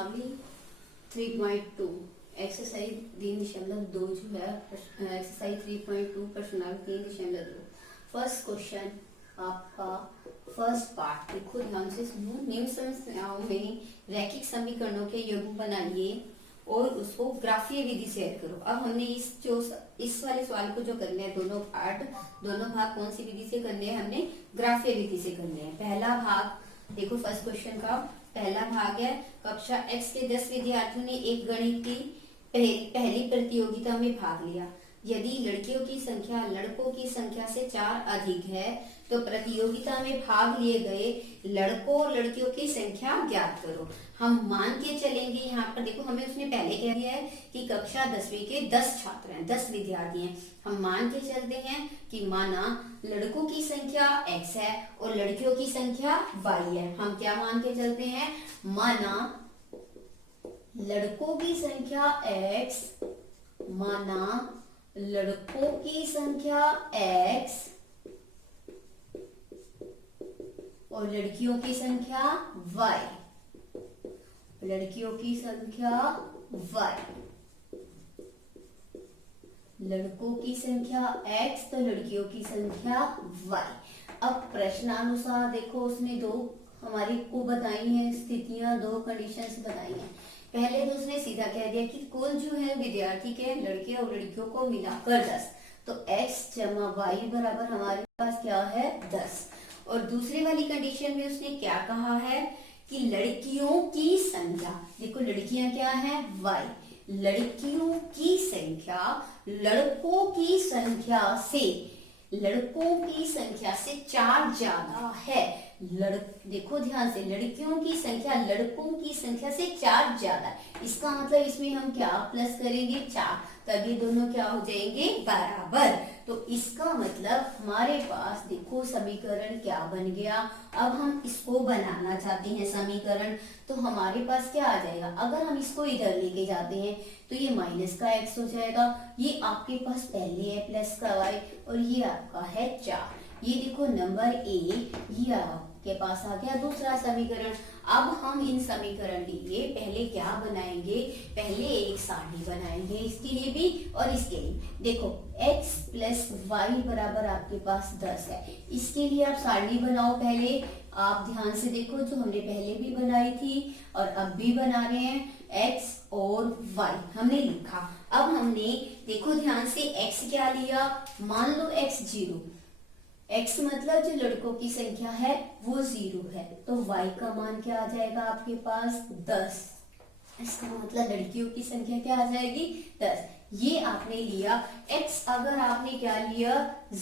प्रश्नावली 3.2 एक्सरसाइज 3.2 जो है एक्सरसाइज 3.2 प्रश्नावली 3.2 फर्स्ट क्वेश्चन आपका फर्स्ट पार्ट देखो ध्यान से सुनो। निम्न समस्याओं में रैखिक समीकरणों के युग्म बनाइए और उसको ग्राफीय विधि से हल करो। अब हमने इस वाले सवाल को जो करने हैं दोनों भाग कौन सी विधि से करने हैं, हमने ग्राफीय विधि से करने हैं। पहला भाग देखो फर्स्ट क्वेश्चन का पहला भाग है कक्षा x के 10 विद्यार्थियों ने एक गणित की पहली प्रतियोगिता में भाग लिया। यदि लड़कियों की संख्या लड़कों की संख्या से 4 अधिक है तो प्रतियोगिता में भाग लिए गए लड़कों और लड़कियों की संख्या ज्ञात करो। हम मान के चलेंगे, यहाँ पर देखो हमें उसने पहले कह दिया है कि कक्षा 10वीं के 10 छात्र हैं, 10 विद्यार्थी हैं। हम मान के चलते हैं कि माना लड़कों की संख्या x है और लड़कियों की संख्या y है। हम क्या मान के चलते हैं, माना लड़कों की संख्या x, माना लड़कों की संख्या x और लड़कियों की संख्या y, लड़कियों की संख्या y, लड़कों की संख्या x तो लड़कियों की संख्या y। अब प्रश्नानुसार देखो उसने दो हमारी को बताई है स्थितियां, दो कंडीशंस बताई हैं। पहले तो उसने सीधा कह दिया कि कुल जो है विद्यार्थी के लड़के और लड़कियों को मिलाकर 10, तो x जमा y बराबर हमारे पास क्या है 10। और दूसरी वाली कंडीशन में उसने क्या कहा है कि लड़कियों की संख्या, देखो लड़कियां क्या है y, लड़कियों की संख्या लड़कों की संख्या से 4 ज्यादा है। देखो ध्यान से, लड़कियों की संख्या लड़कों की संख्या से 4 ज्यादा है। इसका मतलब इसमें हम क्या प्लस करेंगे 4, तब ये दोनों क्या हो जाएंगे बराबर। तो इसका मतलब हमारे पास देखो समीकरण क्या बन गया। अब हम इसको बनाना चाहते हैं समीकरण, तो हमारे पास क्या आ जाएगा, अगर हम इसको इधर लेके जाते हैं तो ये माइनस का x हो जाएगा, ये आपके पास पहले है प्लस का y और ये आपका है 4। ये देखो नंबर ए, ये आपके पास आ गया दूसरा समीकरण। अब हम इन समीकरण के लिए पहले क्या बनाएंगे, पहले एक सारणी बनाएंगे इसके लिए भी और इसके लिए। देखो x प्लस वाई बराबर आपके पास 10 है, इसके लिए आप सारणी बनाओ। पहले आप ध्यान से देखो जो हमने पहले भी बनाई थी और अब भी बना रहे हैं, x और y हमने लिखा। अब हमने देखो ध्यान से x क्या लिया, मान लो x 0, x मतलब जो लड़कों की संख्या है वो 0 है, तो y का मान क्या आ जाएगा आपके पास 10। इसका मतलब लड़कियों की संख्या क्या आ जाएगी 10। ये आपने लिया x, अगर आपने क्या लिया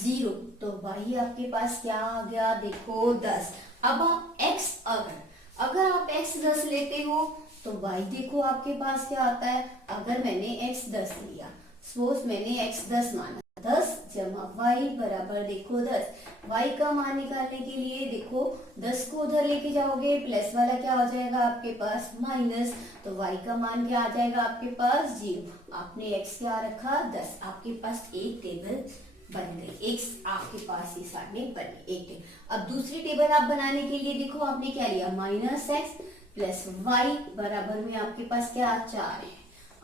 0 तो y आपके पास क्या आ गया देखो 10। अब आप x अगर आप x 10 लेते हो तो y देखो आपके पास क्या आता है। अगर मैंने x 10 लिया, सपोज मैंने x 10 माना, 10 जमा y बराबर देखो 10। y का मान निकालने के लिए देखो 10 को उधर लेके जाओगे, प्लस वाला क्या हो जाएगा आपके पास माइनस, तो y का मान क्या आ जाएगा आपके पास 0। आपने x क्या रखा 10, आपके पास एक टेबल बन गई, एक आपके पास ये सारणी बनी एक टेबल। अब दूसरी टेबल आप बनाने के लिए देखो आपने क्या लिया, माइनस x प्लस वाई बराबर में आपके पास क्या 4 है।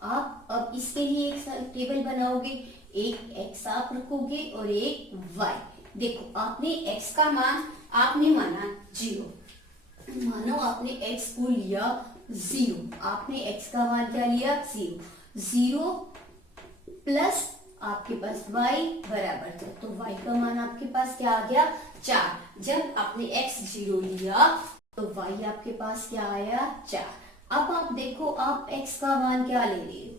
आप अब इसके लिए एक टेबल बनाओगे, एक x आप रखोगे और एक y। देखो आपने x का मान आपने माना 0, मानो आपने x को लिया 0, आपने x का मान क्या लिया 0 प्लस आपके पास y बराबर 4, तो y का मान आपके पास क्या आ गया 4। जब आपने x 0 लिया तो y आपके पास क्या आया 4। अब आप देखो आप x का मान क्या ले रहे हो,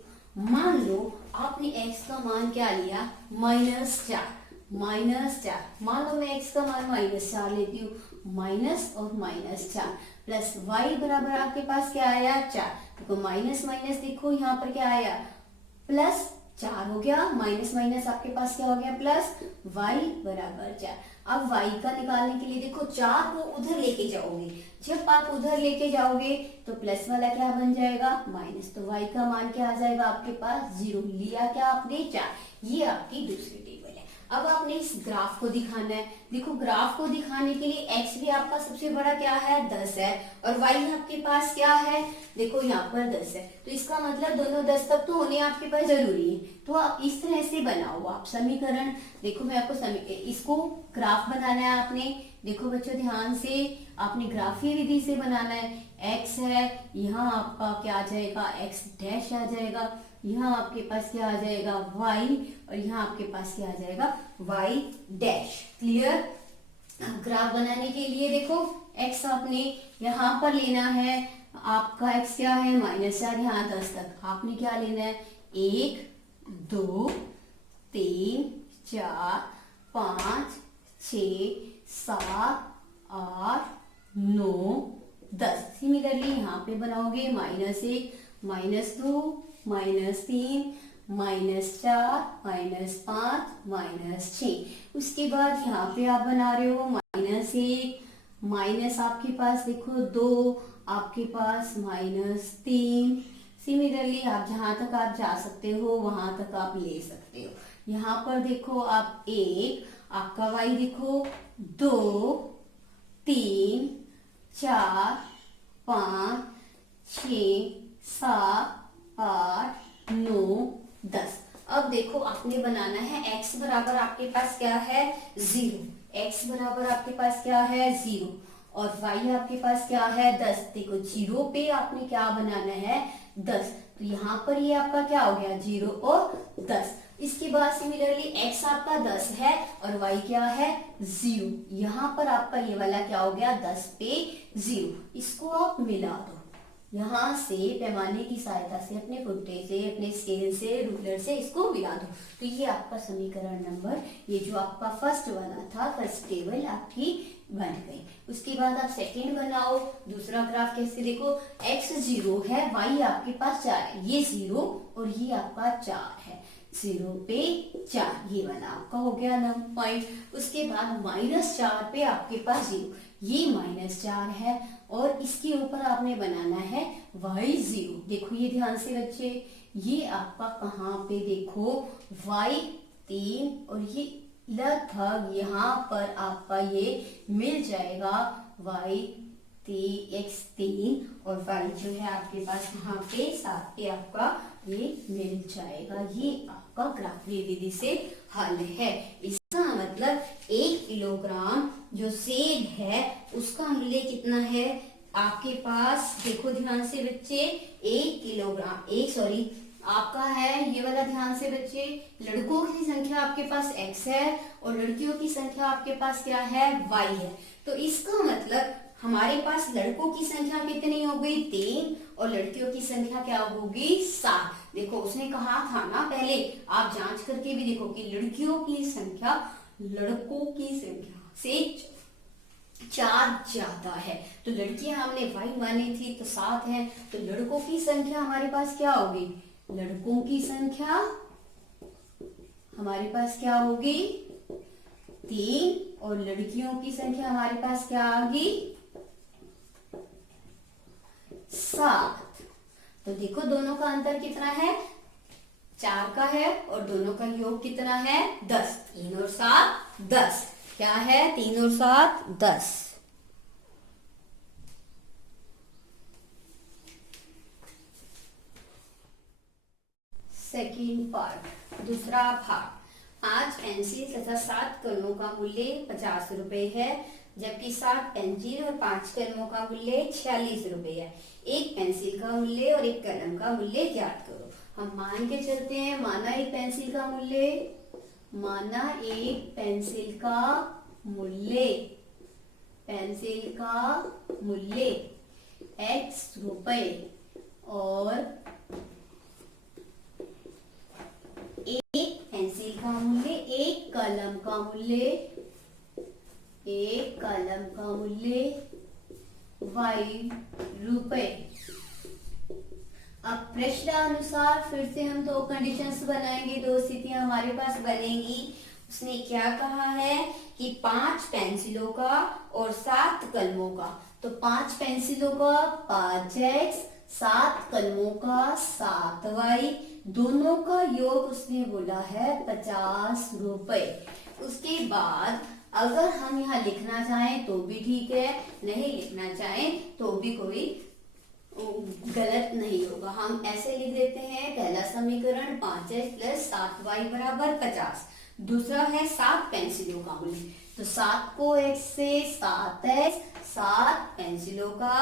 मान लो आपने x का मान क्या लिया -4, मान लो मैं x का मान -4 लेती हूँ, माइनस और -4 प्लस y बराबर आपके पास क्या आया 4। देखो माइनस माइनस देखो यहाँ पर क्या आया प्लस 4 हो गया, माइनस माइनस आपके पास क्या हो गया प्लस, y बराबर 4। अब y का निकालने के लिए देखो 4 को उधर लेके जाओगे, जब आप उधर लेके जाओगे तो प्लस वाला क्या बन जाएगा माइनस, तो y का मान क्या आ जाएगा आपके पास 0। लिया क्या आपने 4। ये आपकी दूसरी टेबल है। अब आपने इस ग्राफ को दिखाना है। देखो ग्राफ को दिखाने के लिए x भी आपका सबसे बड़ा क्या है 10 है और y आपके पास क्या है, देखो यहाँ पर 10 है, तो इसका मतलब दोनों 10 तक तो होने आपके पास जरूरी है। तो आप इस तरह से बनाओ आप समीकरण। देखो मैं आपको इसको ग्राफ बनाना है आपने। देखो बच्चों ध्यान से, आपने ग्राफीय विधि से बनाना है। x है, यहाँ आपका क्या आ जाएगा x डैश आ जाएगा, यहाँ आपके पास क्या आ जाएगा y और यहाँ आपके पास क्या आ जाएगा y डैश। क्लियर। ग्राफ बनाने के लिए देखो x आपने यहाँ पर लेना है, आपका x क्या है -4, यहाँ 10 तक आपने क्या लेना है 1 2 3 4 5 6 7 8 9 10। सिमिलरली यहाँ पे बनाओगे -1 -2 -3 -4 -5 -6। उसके बाद यहाँ पे आप बना रहे हो -1 माइनस आपके पास देखो 2, आपके पास -3। सिमिलरली आप जहां तक आप जा सकते हो वहां तक आप ले सकते हो। यहाँ पर देखो आप 1, आपका y देखो 2 3 4 5 6 7 8 9 10। अब देखो आपने बनाना है x बराबर आपके पास क्या है 0, x बराबर आपके पास क्या है 0 और y आपके पास क्या है 10। देखो 0 पे आपने क्या बनाना है 10, तो यहाँ पर ये आपका क्या हो गया 0 और 10। इसके बाद सिमिलरली x आपका 10 है और y क्या है 0, यहाँ पर आपका ये वाला क्या हो गया 10 पे 0। इसको आप मिला दो यहाँ से पैमाने की सहायता से, अपने फुट्टे से, अपने स्केल से, रूलर से इसको मिला दो, तो ये आपका समीकरण नंबर, ये जो आपका फर्स्ट वाला था फर्स्ट टेबल आपकी बन गई। उसके बाद आप सेकंड बनाओ। दूसरा ग्राफ कैसे, देखो x 0 है, y आपके पास 4 है, ये 0 और ये आपका 4 है, 0 पे 4, ये वाला आपका हो गया नंबर पॉइंट। उसके बाद -4 पे आपके पास 0, ये -4 है और इसके ऊपर आपने बनाना है y 0। देखो ये ध्यान से बच्चे, ये आपका कहाँ पे देखो y 3 और ये लगभग यहाँ पर आपका ये मिल जाएगा y x 3 और y जो है आपके पास यहाँ पे 7 पे आपका ये मिल जाएगा। ये आपका ग्राफीय विधि से हल है। इसका मतलब 1 किलोग्राम जो सेब है उसका मूल्य कितना है आपके पास, देखो ध्यान से बच्चे 1 किलोग्राम आपका है ये वाला, ध्यान से बच्चे लड़कों की संख्या आपके पास x है और लड़कियों की संख्या आपके पास क्या है y है। तो इसका मतलब हमारे पास लड़कों की संख्या कितनी हो गई 3 और लड़कियों की संख्या क्या होगी 7। देखो उसने कहा था ना पहले, आप जांच करके भी देखो कि लड़कियों की संख्या लड़कों की संख्या से 4 ज्यादा है। तो लड़कियां हमने y मानी थी तो 7 है, तो लड़कों की संख्या हमारे पास क्या होगी, लड़कों की संख्या हमारे पास क्या होगी 3 और लड़कियों की संख्या हमारे पास क्या आ गई 7। तो देखो दोनों का अंतर कितना है 4 का है और दोनों का योग कितना है 10। 3 और 7 10, क्या है 3 और 7 10। सेकेंड पार्ट, दूसरा भाग। 5 पेंसिल तथा 7 कलमों का मूल्य 50 रुपए है, जबकि 7 पेंसिल और 5 कलमों का मूल्य 46 रुपए है। एक पेंसिल का मूल्य और एक कलम का मूल्य ज्ञात करो। हम मान के चलते हैं, माना एक पेंसिल का मूल्य x रुपए और एक पेंसिल का मूल्य एक कलम का मूल्य y रुपए। अब प्रश्नानुसार फिर से हम दो कंडीशंस बनाएंगे, दो स्थितियां हमारे पास बनेगी। उसने क्या कहा है कि 5 पेंसिलों का और 7 कलमों का, तो 5 पेंसिलों का 5x, 7 कलमों का 7y, दोनों का योग उसने बोला है 50 रुपए। उसके बाद अगर हम यहाँ लिखना चाहें तो भी ठीक है, नहीं लिखना चाहें तो भी कोई गलत नहीं होगा। हम ऐसे लिख देते हैं, पहला समीकरण 5x प्लस 7y बराबर 50। दूसरा है 7 पेंसिलों का मूल्य, तो 7 को x से 7x, 7 पेंसिलों का,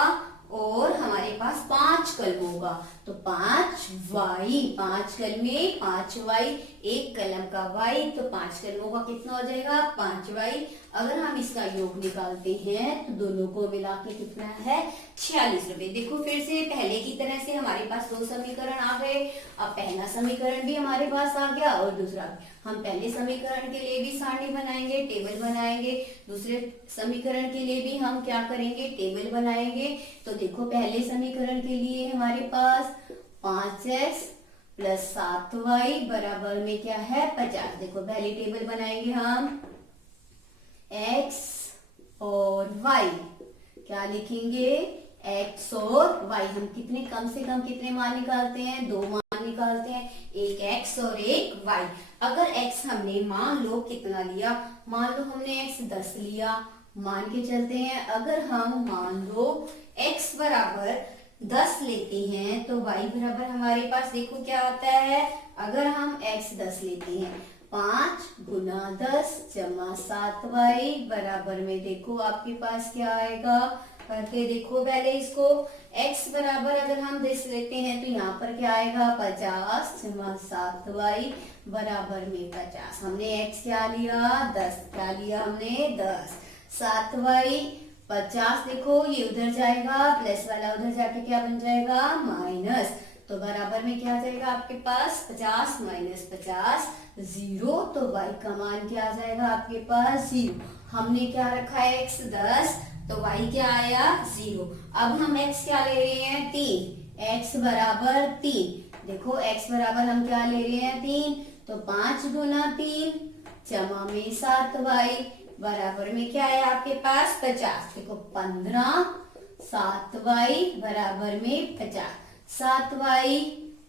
और हमारे पास 5 कलमों का, तो 5y, 5 कलमे 5y, एक कलम का y, तो 5 कलमों का कितना हो जाएगा 5y। अगर हम इसका योग निकालते हैं तो दोनों को मिला के कितना है 46 रुपए। देखो फिर से पहले की तरह से हमारे पास दो समीकरण आ गए। अब पहला समीकरण भी हमारे पास आ गया और दूसरा, हम पहले समीकरण के लिए भी सारणी बनाएंगे, टेबल बनाएंगे, दूसरे समीकरण के लिए भी हम क्या करेंगे, टेबल बनाएंगे। तो देखो पहले समीकरण के लिए हमारे पास 5x प्लस 7y बराबर में क्या है 50। देखो पहले टेबल बनाएंगे हम, x और y, क्या लिखेंगे x और y। हम कितने कम से कम कितने मान निकालते हैं, 2 मान निकालते हैं, एक x और एक y। अगर x हमने मान लो कितना लिया, मान लो हमने x 10 लिया, मान के चलते हैं। अगर हम मान लो x बराबर 10 लेते हैं तो y बराबर हमारे पास देखो क्या आता है। अगर हम x 10 लेते हैं, 5 गुना 10 जमा 7y बराबर में देखो आपके पास क्या आएगा, करके देखो पहले इसको। x बराबर अगर हम 10 लेते हैं तो यहाँ पर क्या आएगा 50 जमा 7y बराबर में 50। हमने x क्या लिया 10, क्या लिया हमने 10, 7y 50, देखो ये उधर जाएगा, प्लस वाला उधर जाके क्या बन जाएगा माइनस, तो बराबर में क्या आ जाएगा आपके पास 50 माइनस 50 0, तो y का मान क्या आ जाएगा आपके पास 0। हमने क्या रखा है x 10, तो y क्या आया 0। अब हम x क्या ले रहे हैं 3, x बराबर 3, देखो x बराबर हम क्या ले रहे हैं 3, तो 5 गुना 3 जमा में 7y बराबर में क्या है आपके पास 50। देखो 15, 7y बराबर में 50, 7y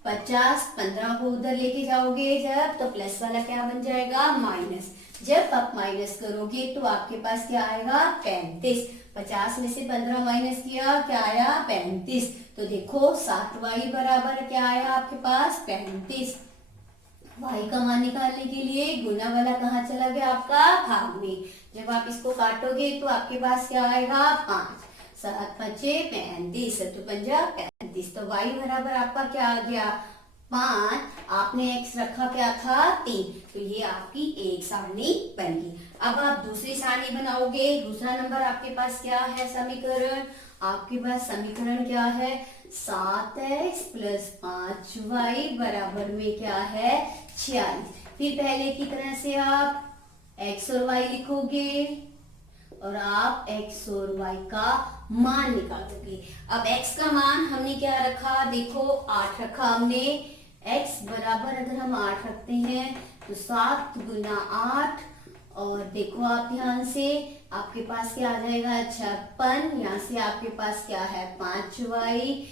50, 15 को उधर लेके जाओगे जब, तो प्लस वाला क्या बन जाएगा माइनस। जब आप माइनस करोगे तो आपके पास क्या आएगा 35, 50 में से 15 माइनस किया क्या आया 35, तो देखो 7y बराबर क्या आया आपके पास 35। y का मान निकालने के लिए गुना वाला कहाँ चला गया आपका भाग में, जब आप इसको काटोगे तो आपके पास क्या आएगा 5, 7 5 35, 7 5 35, तो y बराबर आपका क्या आ गया 5, आपने x रखा क्या था 3, तो ये आपकी एक सारणी बन गई। अब आप दूसरी सारणी बनाओगे, दूसरा नंबर आपके पास क्या है समीकरण, आपके पास समीकरण क्या है 7x प्लस 5y बराबर में क्या है 46। फिर पहले की तरह से आप x और y लिखोगे और आप x और y का मान निकालोगे। अब x का मान हमने क्या रखा, देखो 8 रखा हमने, x बराबर अगर हम 8 रखते हैं तो 7 गुना 8, और देखो आप ध्यान से आपके पास क्या आ जाएगा 56, यहाँ से आपके पास क्या है 5y,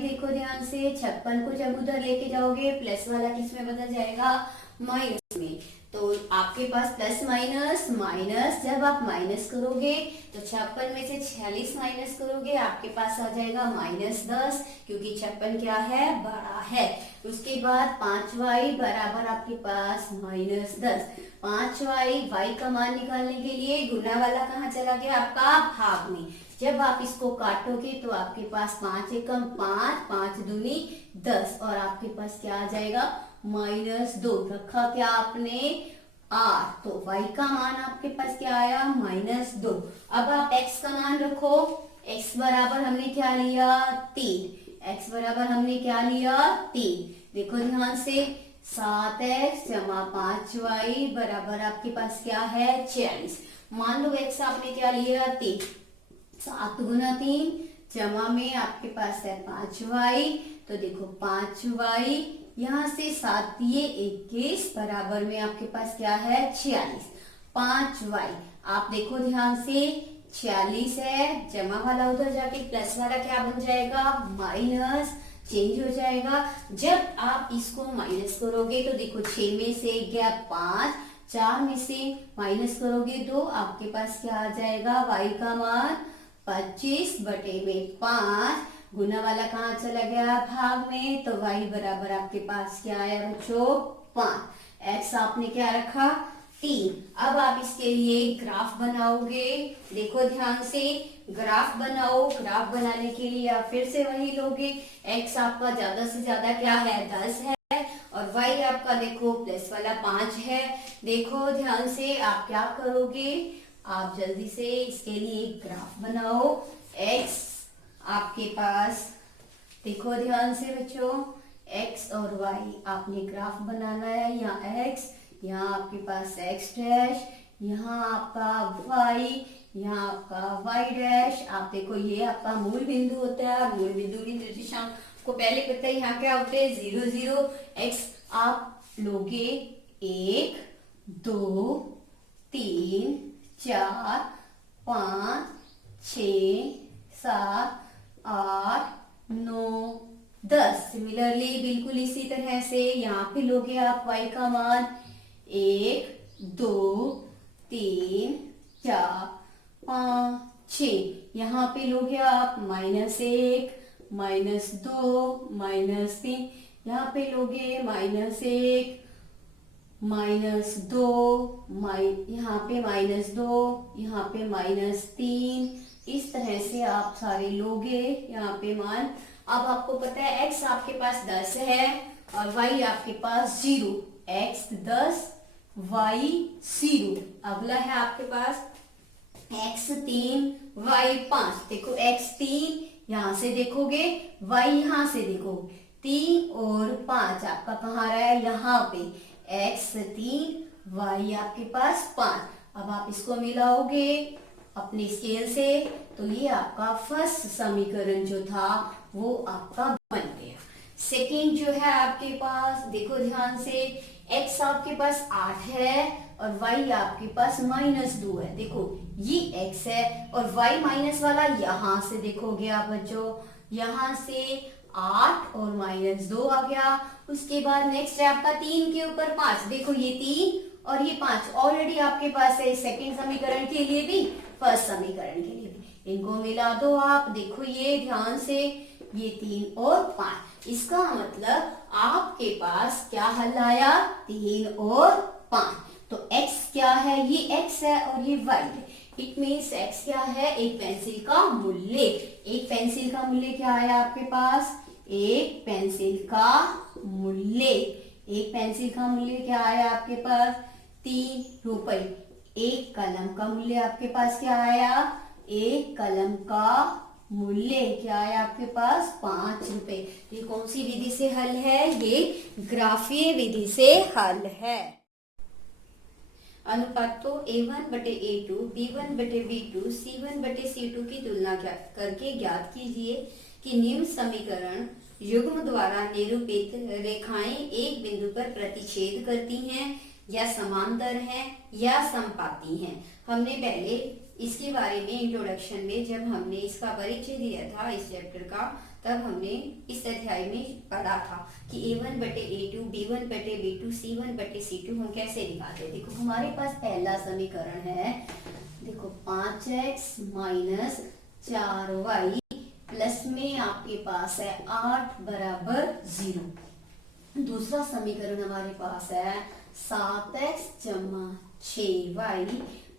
देखो ध्यान से 56 को जब उधर लेके जाओगे प्लस वाला किस में बदल जाएगा माइनस में, तो आपके पास प्लस माइनस माइनस, जब आप माइनस करोगे तो 56 में से 46 माइनस करोगे आपके पास आ जाएगा -10, क्योंकि 56 क्या है बड़ा है। उसके बाद 5y बराबर आपके पास -10, 5y, y का मान निकालने के लिए गुना वाला कहाँ चला गया आपका भाग में, जब आप इसको काटोगे तो आपके पास 5 एकम 5, 5 दूनी 10, और आपके पास क्या आ जाएगा -2, रखा क्या आपने 8, तो y का मान आपके पास क्या आया -2। अब आप x का मान रखो, x बराबर हमने क्या लिया 3, x बराबर हमने क्या लिया 3, देखो ध्यान से 7x जमा 5y बराबर आपके पास क्या है 46। मान लो x आपने क्या लिया 3, 7 गुना 3 जमा में आपके पास है 5y, तो देखो 5y, यहाँ से 7 दिए 21 बराबर में आपके पास क्या है 46, 5y, आप देखो ध्यान से 46 है, जमा वाला उधर जाके प्लस वाला क्या बन जाएगा माइनस, चेंज हो जाएगा। जब आप इसको माइनस करोगे तो देखो 6 में से गया 5, 4 में से माइनस करोगे 2, आपके पास क्या आ जाएगा, y का मान 25 बटे में 5, गुना वाला कहाँ चला गया, भाग में, तो y बराबर आपके पास क्या आया बच्चों, 5। x आपने क्या रखा, 3। अब आप इसके लिए ग्राफ बनाओगे, देखो ध्यान से, ग्राफ बनाओ। ग्राफ बनाने के लिए आप फिर से वही लोगे, x आपका ज्यादा से ज्यादा क्या है, 10 है, और y आपका देखो प्लस वाला 5 है। देखो ध्यान से, आप क्या करोगे, आप जल्दी से इसके लिए एक ग्राफ बनाओ। x आपके पास, देखो ध्यान से बच्चों, x और y आपने ग्राफ बनाना है। यहाँ x, यहाँ आपके पास x डैश, यहाँ आपका y, यहाँ आपका y डैश। आप देखो ये आपका मूल बिंदु होता है, मूल बिंदु की निर्देशांक को पहले पता है, यहाँ क्या होते हैं, 0 0। x आप लोगे 1 2 3 4 5 6 7 8 9 10। सिमिलरली बिल्कुल इसी तरह से यहाँ पे लोगे आप y का मान 1 2 3 4 5 6। यहाँ पे लोगे आप -1 -2 -3। यहाँ पे लोगे -1 -2 यहाँ पे -2, यहाँ पे -3। इस तरह से आप सारे लोगे यहाँ पे मान। अब आपको पता है x आपके पास 10 है और y आपके पास 0। x 10 y 0। अगला है आपके पास x 3 y 5। देखो x 3 यहाँ से देखोगे, y यहाँ से देखोगे, 3 और 5 आपका कहाँ रहा है, यहाँ पे x 3 y आपके पास 5। अब आप इसको मिलाओगे अपने स्केल से, तो ये आपका फर्स्ट समीकरण जो था वो आपका बन गया। सेकेंड जो है आपके पास, देखो ध्यान से, x आपके पास 8 है और y आपके पास -2 है। देखो ये x है और y माइनस वाला यहाँ से देखोगे आप बच्चों, यहाँ से 8 और -2 आ गया। उसके बाद नेक्स्ट है आपका 3 के ऊपर 5। देखो ये 3 और ये 5 ऑलरेडी आपके पास है, सेकंड समीकरण के लिए भी, फर्स्ट समीकरण के लिए भी। इनको मिला दो आप, देखो ये ध्यान से, ये 3 और 5। इसका मतलब आपके पास क्या हल आया, 3 और 5। तो x क्या है, ये x है और ये y है। इट मीन्स x क्या है, एक पेंसिल का मूल्य। एक पेंसिल का मूल्य क्या आया आपके पास, एक पेंसिल का मूल्य। एक पेंसिल का मूल्य क्या आया आपके पास, 3 रुपए। एक कलम का मूल्य आपके पास क्या आया, एक कलम का मूल्य क्या है आपके पास, 5 रुपए। ये कौन सी विधि से हल है, ये ग्राफीय विधि से हल है। अनुपातों a1 बटे a2, b1 बटे b2, c1 बटे c2 की तुलना करके ज्ञात कीजिए कि निम्न समीकरण युग्म द्वारा निरूपित रेखाएं एक बिंदु पर प्रतिच्छेद करती हैं या समांतर हैं या समपाती हैं। हमने पहले इसके बारे में इंट्रोडक्शन में, जब हमने इसका परिचय दिया था इस चैप्टर का, तब हमने इस अध्याय में पढ़ा था कि a1 बटे a2, b1 बटे b2, c1 बटे c2 हम कैसे निकालते हैं। देखो हमारे पास पहला समीकरण है, देखो 5x माइनस 4y प्लस में आपके पास है 8 बराबर 0। दूसरा समीकरण हमारे पास है 7x जमा 6y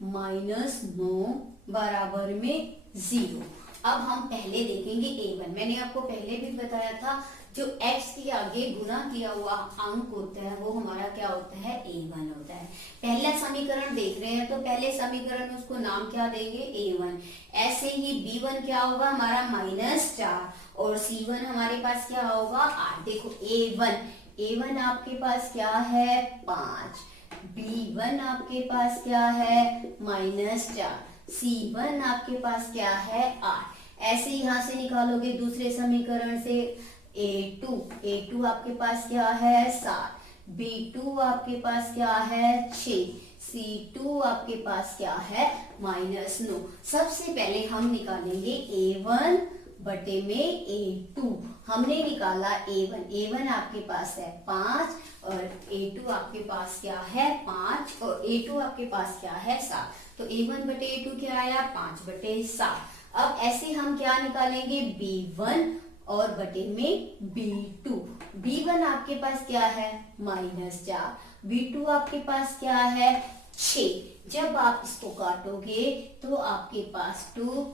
माइनस 9 बराबर में 0। अब हम पहले देखेंगे a1। मैंने आपको पहले भी बताया था, जो x के आगे गुना किया हुआ अंक होता है वो हमारा क्या होता है, a1 होता है। पहला समीकरण देख रहे हैं तो पहले समीकरण में उसको नाम क्या देंगे, a1। ऐसे ही b1 क्या होगा हमारा -4 और c1 हमारे पास क्या होगा 8। देखो a1 आपके पास क्या है 5, b1 आपके पास क्या है -4, c1 आपके पास क्या है 8। ऐसे यहाँ से निकालोगे दूसरे समीकरण से a2 आपके पास क्या है 7, b2 आपके पास क्या है 6, c2 आपके पास क्या है -9। सबसे पहले हम निकालेंगे a1 बटे में A2। हमने निकाला A1 आपके पास है 5 और A2 आपके पास क्या है 5 और A2 आपके पास क्या है 7। तो A1 बटे A2 क्या आया 5 बटे 7। अब ऐसे हम क्या निकालेंगे B1 और बटे में B2। B1 आपके पास क्या है -4, B2 आपके पास क्या है 6। जब आप इसको काटोगे तो आपके पास 2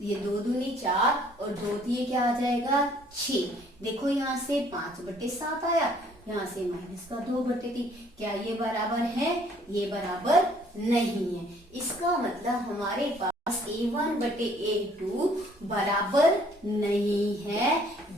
ये 2 दूनी 4 और 2 दिए क्या आ जाएगा 6। देखो यहाँ से 5 बटे 7 आया, यहाँ से माइनस का 2 बटे 3। क्या ये बराबर है? ये बराबर नहीं है। इसका मतलब हमारे पास A1 बटे A2 बराबर नहीं है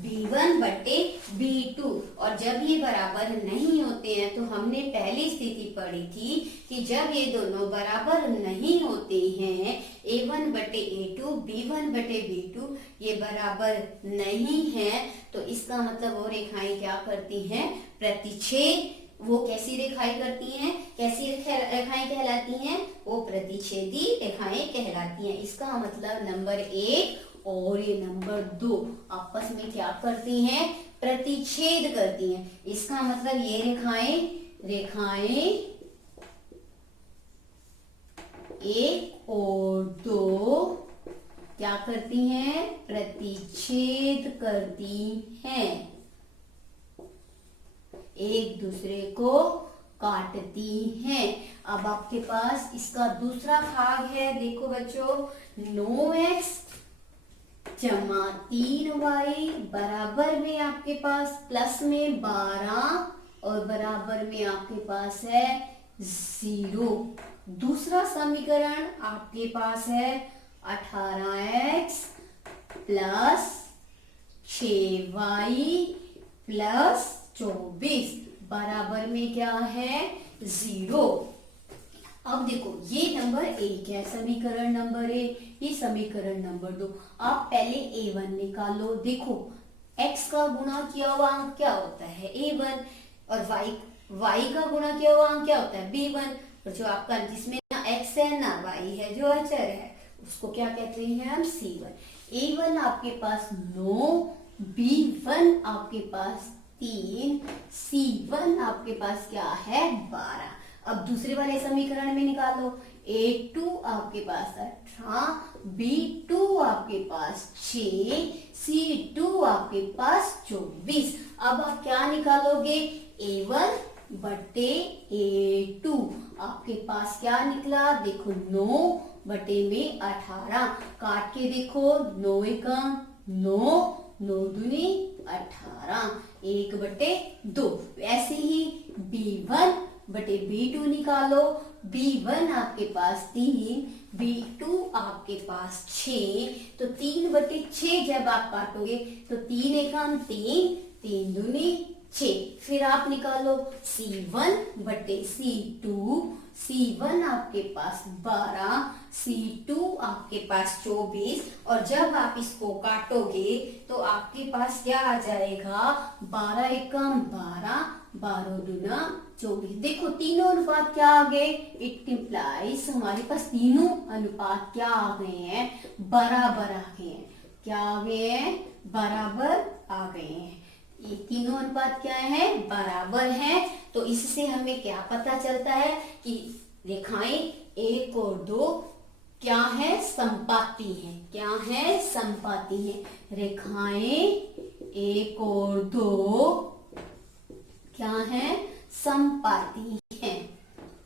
B1 बटे B2। और जब ये बराबर नहीं होते हैं तो हमने पहली स्थिति पढ़ी थी कि जब ये दोनों बराबर नहीं होते हैं A1 बटे A2 B1 बटे B2 ये बराबर नहीं है, तो इसका मतलब वो रेखाएं क्या करती हैं प्रतिच्छेद। वो कैसी रेखाएं करती हैं, कैसी रेखाएं कहलाती हैं? वो प्रतिच्छेदी रेखाएं कहलाती हैं। इसका मतलब नंबर 1 और ये नंबर 2 आपस में क्या करती हैं? प्रतिच्छेद करती हैं। इसका मतलब ये रेखाएं 1 और 2 क्या करती हैं? प्रतिच्छेद करती हैं, एक दूसरे को काटती हैं। अब आपके पास इसका दूसरा भाग है, देखो बच्चों 9x जमा 3y बराबर में आपके पास प्लस में 12 और बराबर में आपके पास है 0। दूसरा समीकरण आपके पास है 18x प्लस 6y प्लस 24 बराबर में क्या है 0। अब देखो ये नंबर 1 है, समीकरण नंबर 1, ये समीकरण नंबर 2। आप पहले A1 निकालो। देखो x का गुणा किया हुआ अंक क्या होता है A1 और y का गुणा किया हुआ अंक क्या होता है B1। और जो आपका जिसमें ना x है ना y है, जो अचर है उसको क्या कहते हैं हम C1। A1 आपके पास 9, B1 आपके पास 3, C1 आपके पास क्या है 12। अब दूसरे वाले समीकरण में निकालो। A2 आपके पास 18, B2 आपके पास 6, C2 आपके पास 24। अब आप क्या निकालोगे? A1 बटे A2 आपके पास क्या निकला? देखो 9 बटे में 18, काट के देखो 9 एकम 9, 9 दूनी 18, 1 बटे 2। ऐसे ही B1 बटे B2 निकालो। B1 आपके पास 3, B2 आपके पास 6, तो 3 बटे 6 जब आप काटोगे तो 3 एकम 3, 3 दूनी 6। फिर आप निकालो C1 बटे C2, C1 आपके पास 12, C2 आपके पास 24। और जब आप इसको काटोगे तो आपके पास क्या आ जाएगा? 12 एकम 12, 12 दूना 24। देखो तीनों अनुपात क्या आ गए? इट इम्प्लाइज हमारे पास तीनों अनुपात क्या आ गए हैं? बराबर आ गए हैं। क्या आ गए हैं? बराबर आ गए हैं। ये तीनों अनुपात क्या है? बराबर है। तो इससे हमें क्या पता चलता है कि रेखाएं 1 और 2 क्या है? संपाती है। क्या है? संपाती है। रेखाएं 1 और 2 क्या है? संपाती हैं।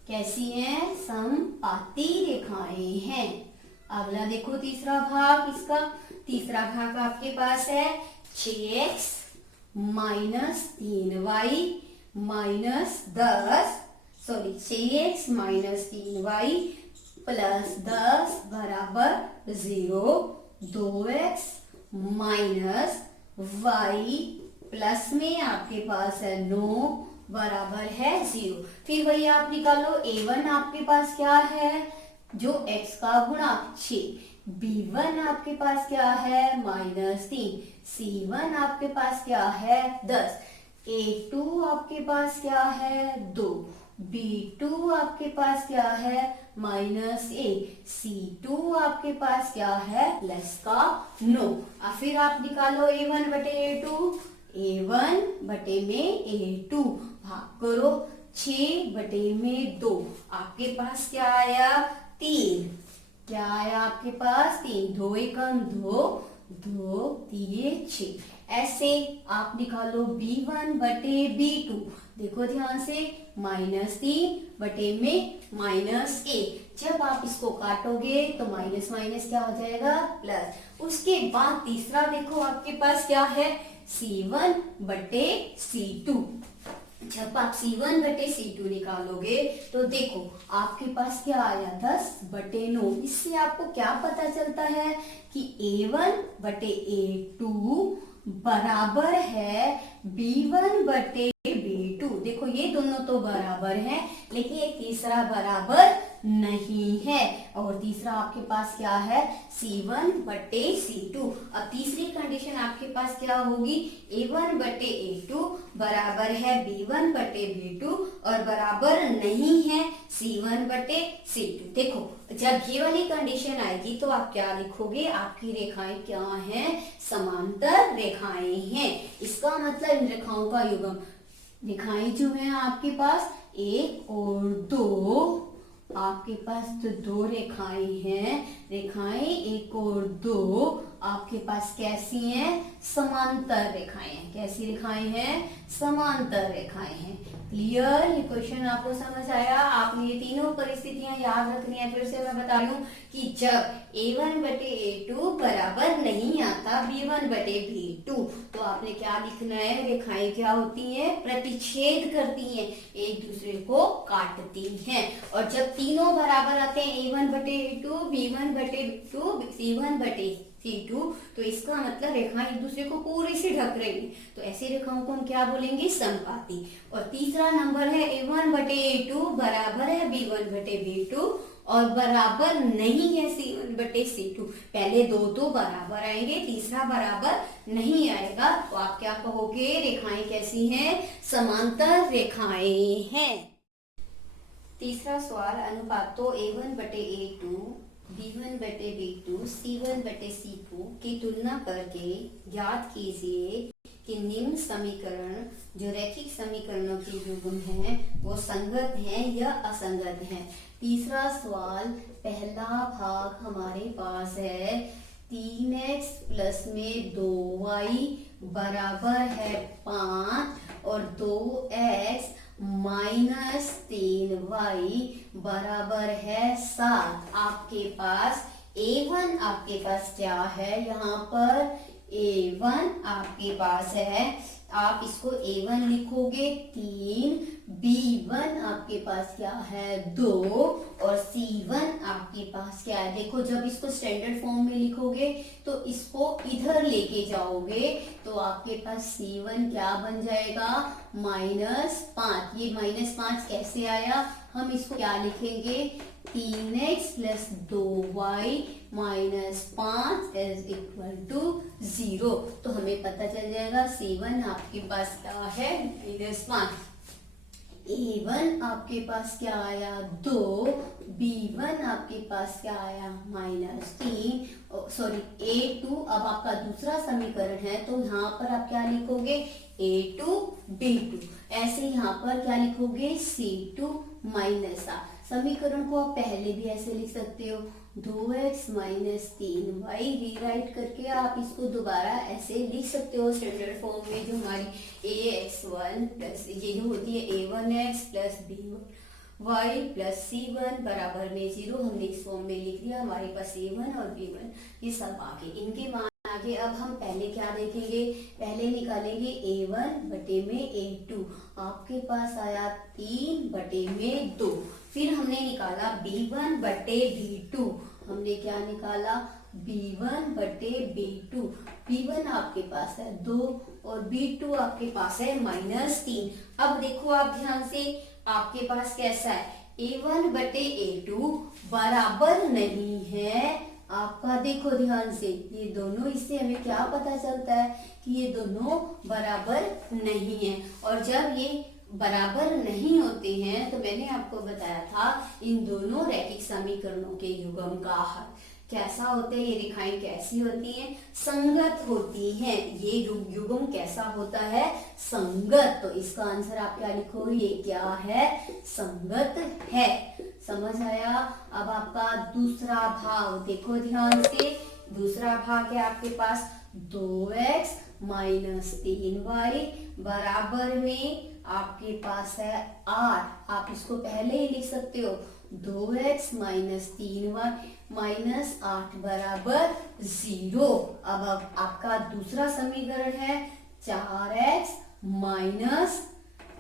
कैसी हैं? संपाती रेखाएं हैं। अगला देखो तीसरा भाग इसका। तीसरा भाग आपके पास है 6x minus 3y minus 6x minus 3y plus 10 बराबर 0, 2x माइनस y प्लस में आपके पास है 9 बराबर है 0। फिर वही आप निकालो। A1 आपके पास क्या है? जो x का गुणा 6, B1 आपके पास क्या है? -3, C1 आपके पास क्या है? 10, A2 आपके पास क्या है? 2, B2 आपके पास क्या है? माइनस ए, C2 आपके पास क्या है प्लस का 9। अब फिर आप निकालो A1 बटे A2, A1 बटे में A2 भाग करो 6 बटे में 2, आपके पास क्या आया 3। क्या आया आपके पास 3, 2 एकम 2, 2 3 6। ऐसे आप निकालो B1 बटे B2, देखो ध्यान से -3 बटे में -a। जब आप इसको काटोगे तो माइनस माइनस क्या हो जाएगा प्लस। उसके बाद तीसरा देखो आपके पास क्या है C1 बटे C2। जब आप C1 बटे C2 निकालोगे तो देखो आपके पास क्या आया 10 बटे 9। इससे आपको क्या पता चलता है कि A1 बटे A2 बराबर है B1 बटे B2। देखो ये दोनों तो बराबर हैं, लेकिन एक तीसरा बराबर नहीं है। और तीसरा आपके पास क्या है C1 बटे C2। अब तीसरी कंडीशन आपके पास क्या होगी A1 बटे A2 बराबर है B1 बटे B2 और बराबर नहीं है C1 बटे C2। देखो जब ये वाली कंडीशन आएगी तो आप क्या लिखोगे, आपकी रेखाएं क्या हैं समांतर रेखाएं हैं। इसका मतलब इन रेखाओं का युग्म, रेखाएं जो है आपके पास 1 और 2, आपके पास तो 2 रेखाएं हैं। रेखाएं 1 और 2 आपके पास कैसी हैं समांतर रेखाएं हैं। कैसी रेखाएं हैं समांतर रेखाएं हैं। क्लियर, ये क्वेश्चन आपको समझ आया। आपने ये तीनों परिस्थितियां याद रखनी है। फिर से मैं बता रही हूँ कि जब A1 बटे A2 बराबर नहीं आता B1 बटे B2 तो आपने क्या लिखना है, रेखाएं क्या होती हैं प्रतिच्छेद करती हैं, एक दूसरे को काटती हैं। और जब तीनों बराबर आते हैं A1 बटे A2, B1 बटे B2, C1 बटे C2 तो इसका मतलब रेखाएं एक दूसरे को पूरी से ढक रही है, तो ऐसी रेखाओं को हम क्या बोलेंगे समपाती। और तीसरा नंबर है A1 बटे A2 बराबर है B1 बटे B2 और बराबर नहीं है C1 बटे C2। पहले दो तो बराबर आएंगे, तीसरा बराबर नहीं आएगा, तो आप क्या कहोगे रेखाएं कैसी हैं समांतर रेखाएं हैं। तीसरा सवाल, अनुपातों A1 बटे A2, B1 बटे B2, C1 बटे C2 की तुलना करके ज्ञात कीजिए कि निम्न समीकरण जो रैखिक समीकरणों के युग्म हैं वो संगत हैं या असंगत हैं। तीसरा सवाल, पहला भाग हमारे पास है 3x प्लस में 2y बराबर है 5 और 2x माइनस 3y बराबर है 7। आपके पास A1 आपके पास क्या है, यहाँ पर A1 आपके पास है, आप इसको A1 लिखोगे 3, B1 आपके पास क्या है 2 और C1 आपके पास क्या है। देखो जब इसको स्टैंडर्ड फॉर्म में लिखोगे तो इसको इधर लेके जाओगे तो आपके पास C1 क्या बन जाएगा -5। ये -5 कैसे आया, हम इसको क्या लिखेंगे 3x plus 2y minus 5 is equal to 0। तो हमें पता चल जाएगा C1 आपके पास क्या है -5, A1 आपके पास क्या आया 2, B1 आपके पास क्या आया -3, सॉरी A2। अब आपका दूसरा समीकरण है तो यहाँ पर आप क्या लिखोगे A2 B2। ऐसे यहाँ पर क्या लिखोगे C2 माइनस आ। समीकरण को आप पहले भी ऐसे लिख सकते हो 2x माइनस 3y रीराइट करके आप इसको दोबारा ऐसे लिख सकते हो स्टैंडर्ड फॉर्म में, जो हमारी ax1 प्लस ये जो होती है a1x plus b1y plus c1 बराबर में 0। हमने इस फॉर्म में लिख दिया, हमारे पास a1 और b1 ये सब आगे इनके मान आगे। अब हम पहले क्या देखेंगे, पहले निकालेंगे A1 बटे में A2। आपके पास आया 3 बटे में 2। फिर हमने निकाला B1 बटे B2। हमने क्या निकाला B1 बटे B2। B1 आपके पास है 2 और B2 आपके पास है -3। अब देखो आप ध्यान से, आपके पास कैसा है A1 बटे A2 बराबर नहीं है आपका। देखो ध्यान से ये दोनों, इससे हमें क्या पता चलता है कि ये दोनों बराबर नहीं है। और जब ये बराबर नहीं होते हैं तो मैंने आपको बताया था इन दोनों रैखिक समीकरणों के युग्म का हल कैसा होता है, ये रेखाएं कैसी होती हैं, संगत होती हैं। ये युग्म कैसा होता है, संगत। तो इसका आंसर आप क्या लिखो, ये क्या है, संगत है। समझ आया। अब आपका दूसरा भाग देखो ध्यान से। दूसरा भाग है आपके पास 2x माइनस 3y बराबर में आपके पास है 8। आप इसको पहले ही लिख सकते हो 2x माइनस 3y माइनस 8 बराबर 0। अब आपका दूसरा समीकरण है 4x माइनस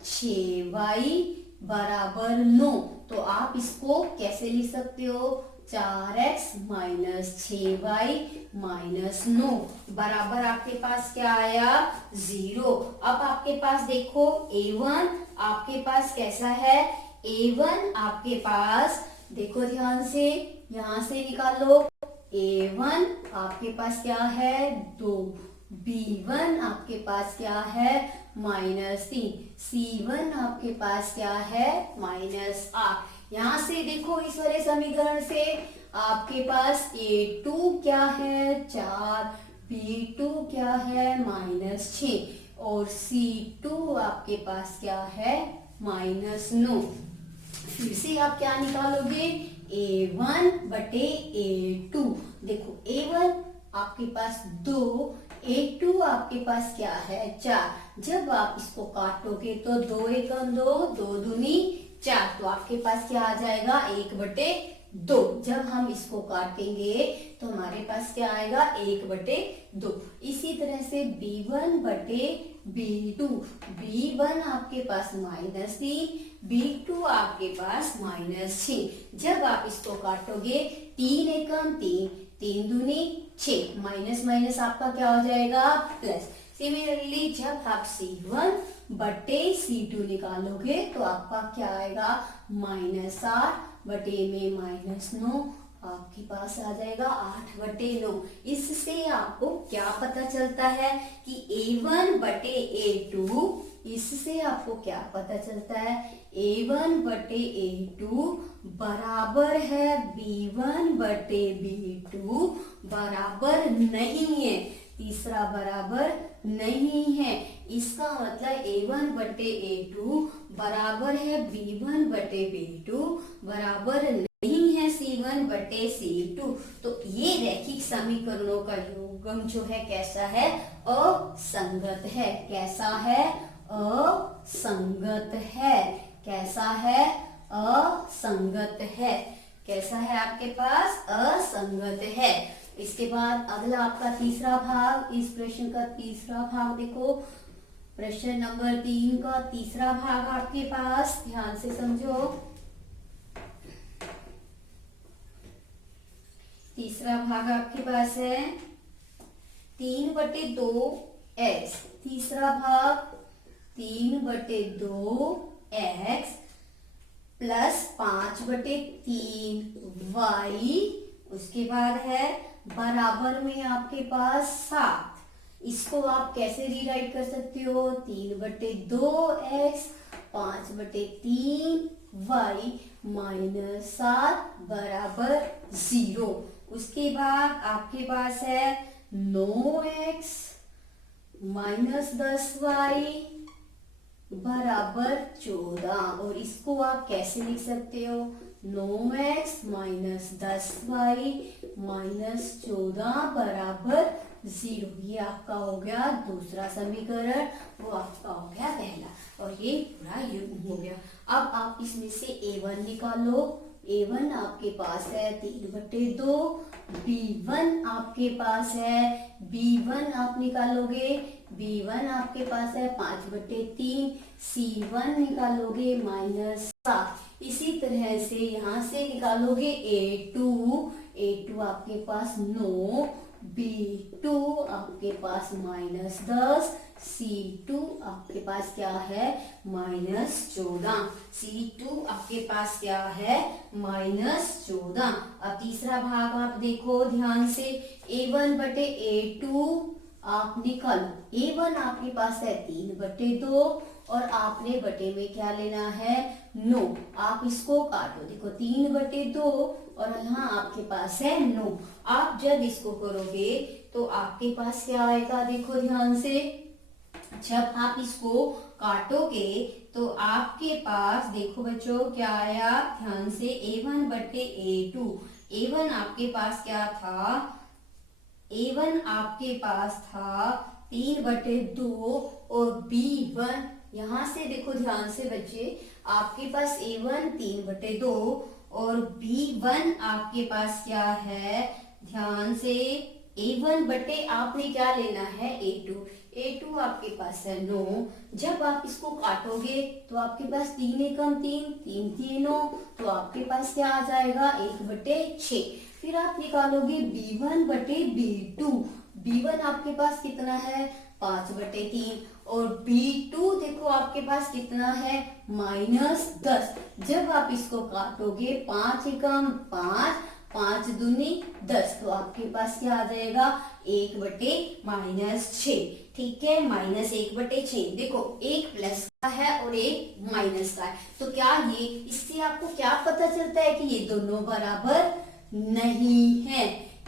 6y बराबर 9। तो आप इसको कैसे लिख सकते हो, 4x माइनस 6y माइनस 9 बराबर आपके पास क्या आया, 0। अब आपके पास देखो a1 आपके पास कैसा है, a1 आपके पास देखो ध्यान से, यहां से निकालो। a1 आपके पास क्या है, 2। b1 आपके पास क्या है, -3। c1 आपके पास क्या है, -8। यहां से देखो इस वाले समीकरण से आपके पास a2 क्या है, 4, b2 क्या है, -6 और c2 आपके पास क्या है, -9। फिर से आप क्या निकालोगे, a1 बटे a2। देखो a1 आपके पास 2, a2 आपके पास क्या है, 4। जब आप इसको काटोगे तो 2 एकम 2, 2 दूनी 4। तो आपके पास क्या आ जाएगा, 1/2। जब हम इसको काटेंगे तो हमारे पास क्या आएगा, 1/2। इसी तरह से b1 बटे b2। b1 आपके पास -3, b2 आपके पास -6। जब आप इसको काटोगे 3 एकम 3, 3 दूनी 6, माइनस माइनस आपका क्या हो जाएगा, प्लस। सिमिलरली जब आप c1 बटे c2 निकालोगे तो आपका क्या आएगा, -8 बटे में -9 आपके पास आ जाएगा 8/9। इससे आपको क्या पता चलता है कि a1 बटे a2, इससे आपको क्या पता चलता है, a1 बटे a2 बराबर है b1 बटे b2 बराबर नहीं है। तीसरा बराबर नहीं है, इसका मतलब a1 बटे a2 बराबर है b1 बटे b2 बराबर नहीं है c1 बटे c2। तो ये रैखिक समीकरणों का युग्म जो है कैसा है, असंगत है। कैसा है, असंगत है। कैसा है, असंगत है। कैसा है आपके पास, असंगत है। इसके बाद अगला आपका तीसरा भाग, इस प्रश्न का तीसरा भाग देखो, प्रश्न नंबर 3 का तीसरा भाग आपके पास ध्यान से समझो। तीसरा भाग आपके पास है 3/2x। तीसरा भाग 3/2x प्लस 5/3y। उसके बाद है बराबर में आपके पास 7। इसको आप कैसे रीराइट कर सकते हो, 3/2x 5/3y -7 बराबर 0। उसके बाद आपके पास है 9x -10y बराबर 14। और इसको आप कैसे लिख सकते हो, 9x -10y -14 बराबर 0। ये आपका हो गया दूसरा समीकरण, वो आपका हो गया पहला, और ये पूरा युग्म हो गया। अब आप इसमें से a1 निकालो। a1 आपके पास है 3/2, b1 आपके पास है, b1 आप निकालोगे, b1 आपके पास है 5/3, c1 निकालोगे -7। इसी तरह से यहाँ से निकालोगे a2, a2 आपके पास 9, b2 आपके पास -10, c2 आपके पास क्या है, -14। c2 आपके पास क्या है, -14। अब तीसरा भाग आप देखो ध्यान से, a1 बटे a2 आप निकालो। a1 आपके पास है 3/2, और आपने बटे में क्या लेना है 9। आप इसको काटो, देखो 3/2 और यहाँ आपके पास है 9। आप जब इसको करोगे तो आपके पास क्या आएगा, देखो ध्यान से, जब आप इसको काटोगे तो आपके पास देखो बच्चों क्या आया, ध्यान से, A1/A2। A1 आपके पास क्या था, A1 आपके पास था 3/2 और B1 यहाँ से देखो ध्यान से बच्चे, आपके पास A1 3/2 और B1 आपके पास क्या है, ध्यान से, A1 बटे आपने क्या लेना है A2। A2 आपके पास है 9। जब आप इसको काटोगे तो आपके पास 3 एकम 3, 3 3 तो आपके पास क्या आ जाएगा 1/6। फिर आप निकालोगे B1/B2। B1 आपके पास कितना है 5/3 और B2 देखो आपके पास कितना है -10। जब आप इसको काटोगे 5 एकम 5, 5 दूनी 10 तो आपके पास क्या आ जाएगा 1/-6। ठीक है, -1/6। देखो एक प्लस का है और एक माइनस का है, तो क्या ये, इससे आपको क्या पता चलता है कि ये दोनों बराबर नहीं है,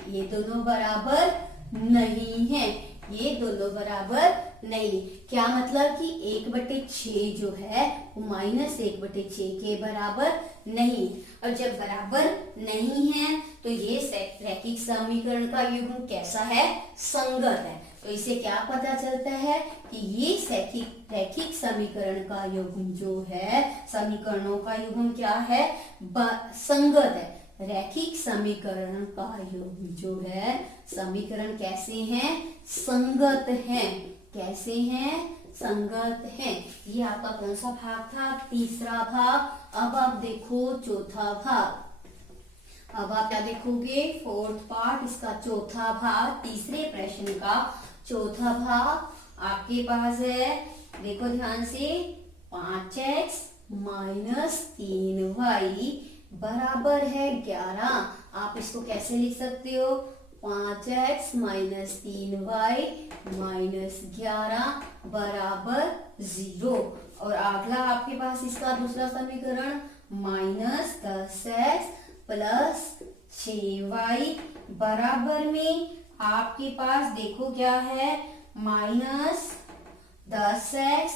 ये दोनों बराबर नहीं है, ये दोनों बराबर नहीं। क्या मतलब कि 1/6 जो है वो -1/6 के बराबर नहीं। और जब बराबर नहीं है तो ये रैखिक समीकरण का युग्म कैसा है, संगत है। तो इसे क्या पता चलता है कि ये रैखिक समीकरण का युग्म जो है, समीकरणों का युग्म क्या है, संगत है। रैखिक समीकरण का युग्म जो है, समीकरण कैसे हैं, संगत हैं। कैसे हैं, संगत हैं। ये आपका कौन सा भाग था, तीसरा भाग। अब आप देखो चौथा भाग। अब आप क्या देखोगे, 4th पार्ट, इसका चौथा भाग, तीसरे प्रश्न का चौथा भाग आपके पास है। देखो ध्यान से, 5x - 3y बराबर है 11। आप इसको कैसे लिख सकते हो, 5x - 3y - 11 बराबर 0। और अगला आपके पास इसका दूसरा समीकरण -10x + 6y बराबर में आपके पास देखो क्या है, -10x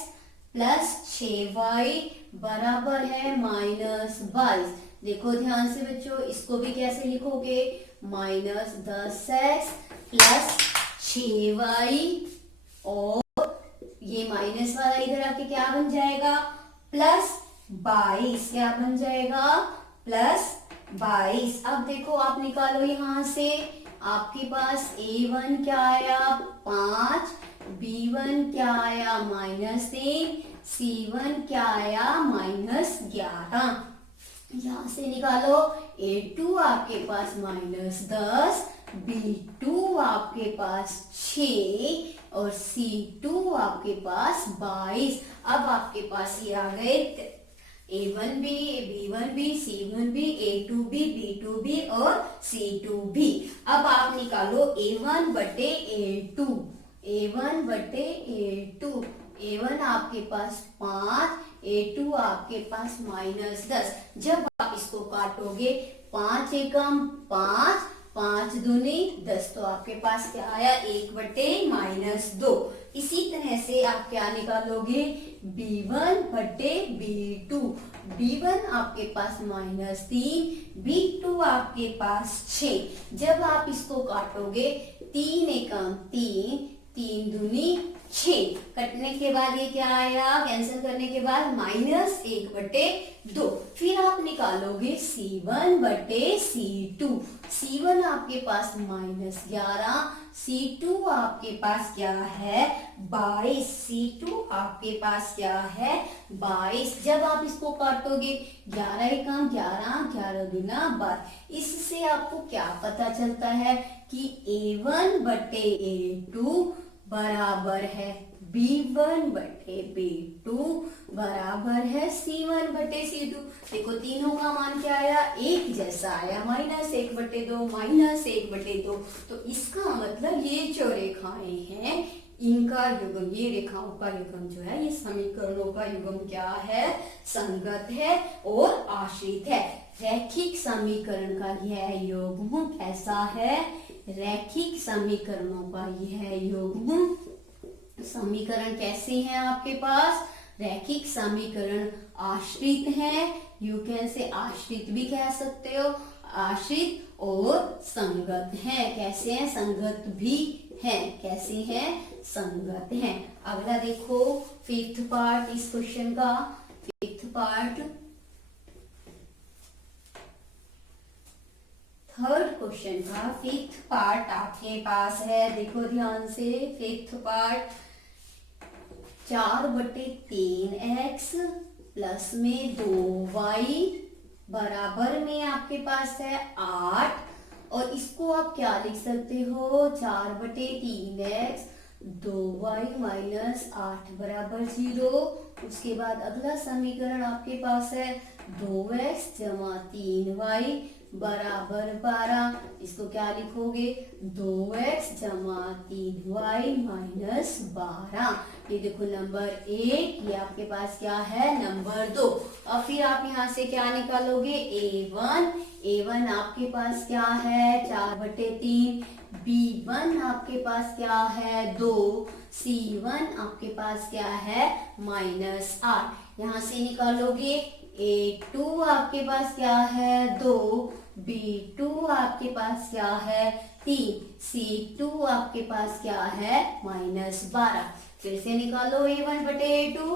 + 6y बराबर है -22। देखो ध्यान से बच्चों, इसको भी कैसे लिखोगे, -10x + 6y और ये माइनस वाला इधर आके क्या बन जाएगा, +22। क्या बन जाएगा, +22। अब देखो आप निकालो यहां से, आपके पास A1 क्या आया 5, B1 क्या आया -3, C1 क्या आया -11। यहां से निकालो, A2 आपके पास -10, B2 आपके पास 6 और C2 आपके पास 22। अब आपके पास ये आ गए A1 भी, B1 भी, C1 भी, A2 भी, B2 भी और C2 भी। अब आप निकालो A1/A2। A1/A2। A1 आपके पास 5, A2 आपके पास -10। जब आप इसको काटोगे 5 एकम 5, 5 दूनी 10 तो आपके पास क्या आया 1/-2। इसी तरह से आप क्या निकालोगे, B1/B2। B1 आपके पास -3, B2 आपके पास 6। जब आप इसको काटोगे 3 एकम 3, 3 दूनी 6, कटने के बाद ये क्या आया, कैंसिल करने के बाद -1/2। फिर आप निकालोगे C1/C2। C1 आपके पास -11, C2 आपके पास क्या है 22। C2 आपके पास क्या है 22। जब आप इसको काटोगे 11 एकम 11, 11 दूना 12। इससे आपको क्या पता चलता है कि A1/A2 बराबर है B1/B2 बराबर है C1/C2। देखो तीनों का मान क्या आया, एक जैसा आया, -1/2, -1/2। तो इसका मतलब ये जो रेखाएं हैं इनका युग्म, ये रेखाओं का युग्म जो है, ये समीकरणों का युग्म क्या है, संगत है और आश्रित है। रैखिक समीकरण का यह युग्म कैसा है, रैखिक समीकरणों का यह युग्म, समीकरण कैसे हैं आपके पास, रैखिक समीकरण आश्रित हैं, यू कैन से आश्रित भी कह सकते हो, आश्रित और संगत हैं। कैसे हैं, संगत भी हैं। कैसे हैं, संगत हैं। अगला देखो फिफ्थ पार्ट इस क्वेश्चन का, फिफ्थ पार्ट, थर्ड क्वेश्चन का फिफ्थ पार्ट आपके पास है, देखो ध्यान से। फिफ्थ पार्ट 4/3x प्लस में 2y बराबर में आपके पास है 8, और इसको आप क्या लिख सकते हो, 4/3x 2y माइनस 8 बराबर 0। उसके बाद अगला समीकरण आपके पास है 2x जमा 3y बराबर 12। इसको क्या लिखोगे, 2x जमा 3y माइनस 12। ये देखो नंबर 1, ये आपके पास क्या है, नंबर 2। और फिर आप यहाँ से क्या निकालोगे, a1 आपके पास क्या है, 4/3, b1 आपके पास क्या है, 2, c1 आपके पास क्या है, -8। यहाँ से निकालोगे a2 आपके पास क्या है, 2, b2 आपके पास क्या है, 3, c2 आपके पास क्या है, -12। फिर से निकालो a1 बटे a2,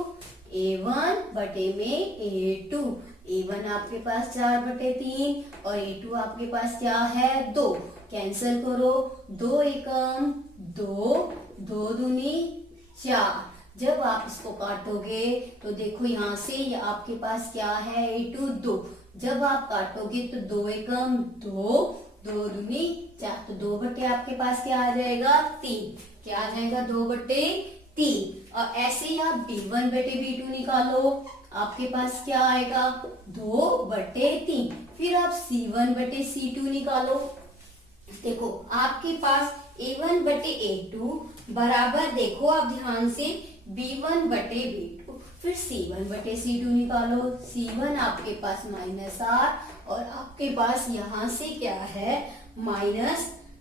a1 बटे में a2, a1 आपके पास 4/3 और a2 आपके पास क्या है, 2। कैंसिल करो, 2 एकम 2, 2 दूनी 4। जब आप इसको काटोगे तो देखो यहाँ से ये आपके पास क्या है, a2 2। जब आप काटोगे तो 2 एकम 2, 2 दूनी 4, तो 2 बटे आपके पास क्या आ जाएगा, 3। क्या आ जाएगा, 2/3। और ऐसे ही आप b1 बटे b2 निकालो, आपके पास क्या आएगा, 2/3। फिर आप c1 बटे c2 निकालो, देखो आपके पास a1 बटे a2 बराबर, देखो आप ध्यान से, b1 बटे b2। फिर c1 बटे c2 निकालो, c1 आपके पास -8 और आपके पास यहाँ से क्या है, माइनस,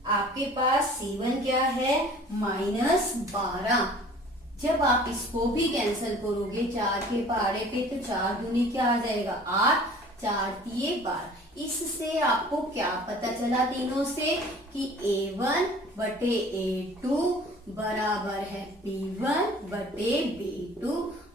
आपके पास c1 क्या है, -12। जब आप इसको भी कैंसिल करोगे 4 के पहाड़े पे, तो 4 दूनी क्या आ जाएगा, 8, 4 तिये 12। इससे आपको क्या पता चला तीनों से, कि a1 बटे a2 बराबर है b1 बटे b2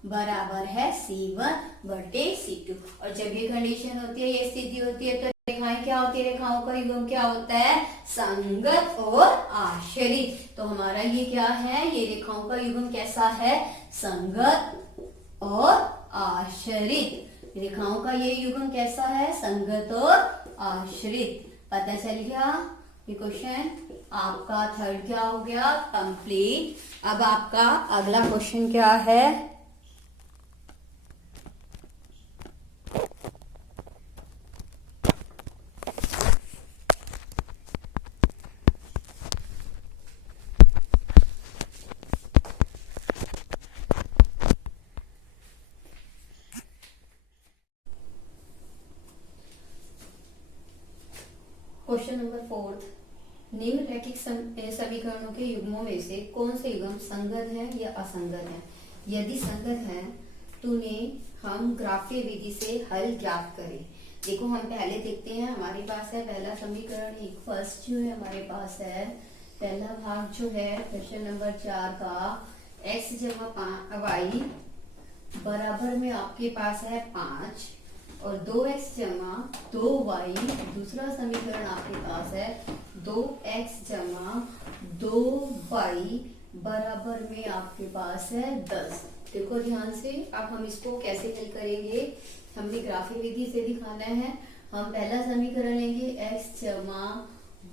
बराबर है c1 बटे c2। और जब ये कंडीशन होती है, ये स्थिति होती है, तो रेखाएं क्या होती है, रेखाओं का युग्म क्या होता है, संगत और आश्रित। तो हमारा ये क्या है, ये रेखाओं का युग्म कैसा है, संगत और आश्रित। रेखाओं का ये युग्म कैसा है, संगत और आश्रित। पता चल गया, ये क्वेश्चन आपका थर्ड क्या हो गया, कंप्लीट। अब आपका अगला क्वेश्चन क्या है, क्वेश्चन नंबर 4। निम्न रैखिक समीकरणों के युग्मों में से कौन से युग्म संगत है या असंगत है। यदि संगत है तो उन्हें हम ग्राफीय विधि से हल ज्ञात करें। देखो हम पहले देखते हैं, हमारे पास है पहला समीकरण, एक फर्स्ट जो है हमारे पास है, पहला भाग जो है क्वेश्चन नंबर 4 का, x जमा y बराबर में आपके पास है 5 और 2x जमा 2y। दूसरा समीकरण आपके पास है 2x जमा 2y बराबर में आपके पास है 10। देखो ध्यान से, अब हम इसको कैसे हल करेंगे, हमने ग्राफीय विधि से दिखाना है। हम पहला समीकरण लेंगे x जमा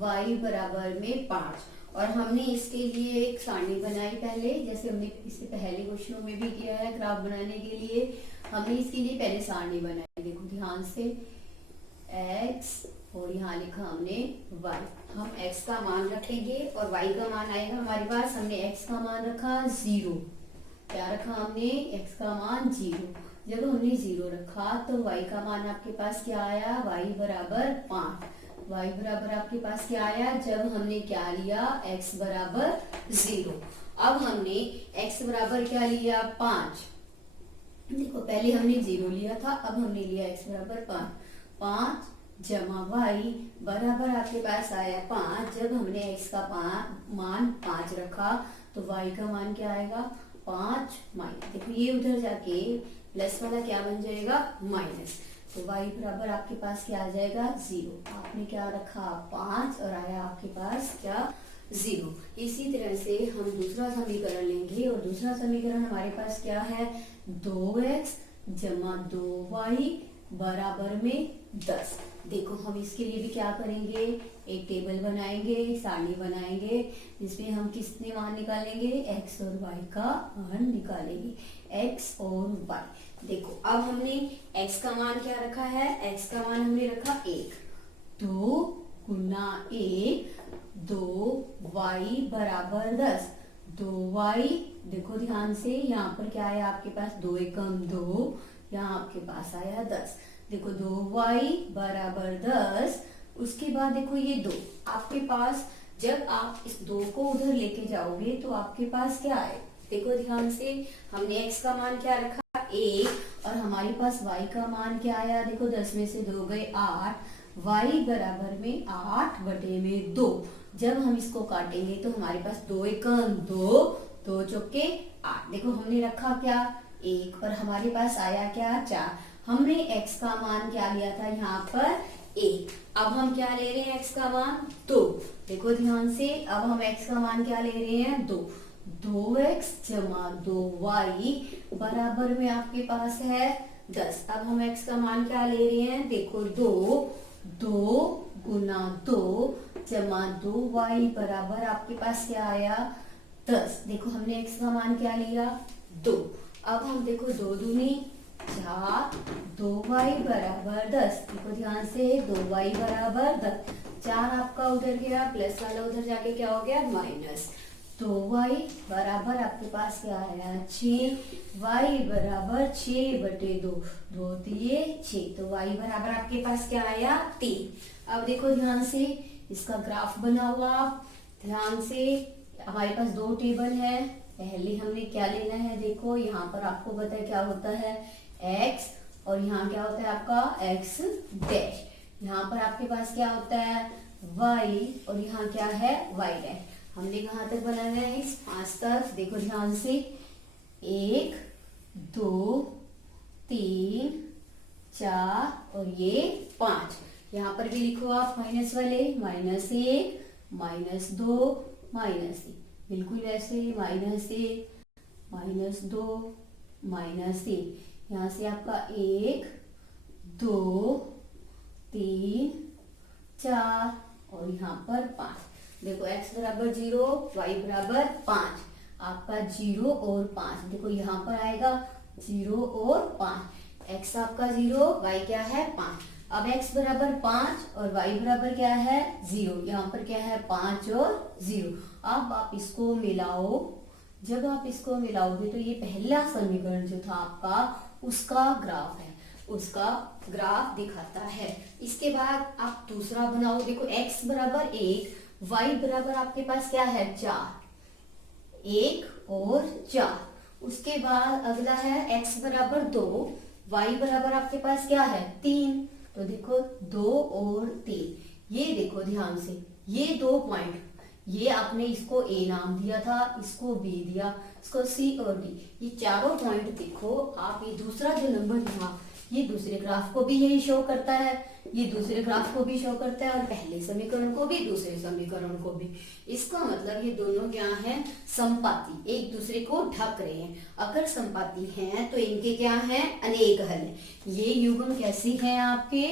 y बराबर में 5 और हमने इसके लिए एक सारणी बनाई पहले, जैसे हमने इससे पहले क्वेश्चनों में भी किया है। ग्राफ बनाने के लिए हमने इसके लिए पहले सारणी बनाई, देखो ध्यान से, x और यहाँ लिखा हमने y। हम x का मान रखेंगे और y का मान आएगा हमारे पास। हमने x का मान रखा 0। क्या रखा हमने? x का मान 0। जब हमने 0 रखा तो y का मान आपके पास क्या आया? y बराबर 5। y बराबर आपके पास क्या आया? जब हमने क्या लिया? x बराबर 0। अब हमने x बराबर क्या लिया? 5। देखो पहले हमने 0 लिया था, अब हमने लिया x बराबर 5। 5 जमा y बराबर आपके पास आया 5। जब हमने x का मान 5 रखा तो y का मान क्या आएगा? 5 माइनस, देखो ये उधर जाके प्लस वाला क्या बन जाएगा? माइनस। तो y बराबर आपके पास क्या आ जाएगा? 0। आपने क्या रखा? 5 और आया आपके पास क्या? 0। इसी तरह से हम दूसरा समीकरण लेंगे और दूसरा समीकरण हमारे पास क्या है? 2x जमा 2y बराबर में 10। देखो हम इसके लिए भी क्या करेंगे? एक टेबल बनाएंगे, सारणी बनाएंगे, जिसमें हम किसने मान निकालेंगे? x और y का मान निकालेंगे। x और y। देखो अब हमने x का मान क्या रखा है? x का मान हमने रखा 1। 2 गुना 1 2y बराबर 10। 2y देखो ध्यान से, यहाँ पर क्या है आपके पास? 2 एकम 2, यहाँ आपके पास आया 10। देखो 2y बराबर 10। उसके बाद देखो ये 2 आपके पास, जब आप इस 2 को उधर लेके जाओगे तो आपके पास क्या आए? देखो ध्यान से, हमने x का मान क्या रखा? 1 और हमारे पास y का मान क्या आया? देखो 10 में से 2 गए 8। y बराबर में 8 बटे में 2। जब हम इसको काटेंगे तो हमारे पास 2 एकम 2, 2 चौके 8। देखो हमने रखा क्या? 1 और हमारे पास आया क्या? 4। हमने x का मान क्या लिया था यहाँ पर? 1। अब हम क्या ले रहे हैं? x का मान 2। देखो ध्यान से, अब हम x का मान क्या ले रहे हैं? 2। 2x जमा 2y बराबर में आपके पास है 10। अब हम x का मान क्या ले रहे हैं? देखो 2 गुना 2 जमा 2y बराबर आपके पास क्या आया? 10। देखो हमने x का मान क्या लिया? 2। अब हम देखो 2 दूनी 4, 2y बराबर 10। देखो ध्यान से, 2y बराबर 10। 4 आपका उधर गया, प्लस वाला उधर जाके क्या हो गया? माइनस। तो y बराबर आपके पास क्या आया? 6। y बराबर 6 बटे 2, 2 दिए 6। तो y बराबर आपके पास क्या आया? 3। अब देखो ध्यान से, इसका ग्राफ बनाओ आप ध्यान से। हमारे पास 2 टेबल है। पहले हमने क्या लेना है? देखो यहाँ पर आपको पता है क्या होता है? x और यहाँ क्या होता है आपका? x dash. यहाँ पर आपके पास क्या होता है? y और यहाँ क्या है? y dash. हमने कहाँ तक बनाना है? इस 5 तक। देखो ध्यान से, 1 2 3 4 और ये 5। यहाँ पर भी लिखो आप माइनस वाले, -1 -2 -1। बिल्कुल वैसे, -1 -2 -1। यहाँ से आपका 1 2 3 4 और यहाँ पर 5। देखो x बराबर 0, y बराबर 5। आपका 0 और 5। देखो यहाँ पर आएगा 0 और 5। x आपका 0, y क्या है? 5। अब x बराबर 5 और y बराबर क्या है? 0। यहाँ पर क्या है? 5 और 0। अब आप इसको मिलाओ। जब आप इसको मिलाओगे तो ये पहला समीकरण जो था आपका, उसका ग्राफ है, उसका ग्राफ दिखाता है। इसके बाद आप दूसरा बनाओ। देखो x बराबर 1, y बराबर आपके पास क्या है? 4। 1 और 4। उसके बाद अगला है x बराबर 2, y बराबर आपके पास क्या है? 3। तो देखो 2 और 3। ये देखो ध्यान से, ये 2 पॉइंट, ये आपने इसको A नाम दिया था, इसको B दिया, इसको C और D। ये चारों पॉइंट देखो आप। ये दूसरा जो नंबर यहाँ, ये दूसरे ग्राफ को भी यही शो करता है, ये दूसरे ग्राफ को भी शो करता है, और पहले समीकरण को भी, दूसरे समीकरण को भी। इसका मतलब ये दोनों क्या हैं? संपाती, एक दूसरे को ढक रहे हैं। अगर संपाती हैं तो इनके क्या हैं? अनेक हल हैं। ये युग्म कैसे हैं आपके?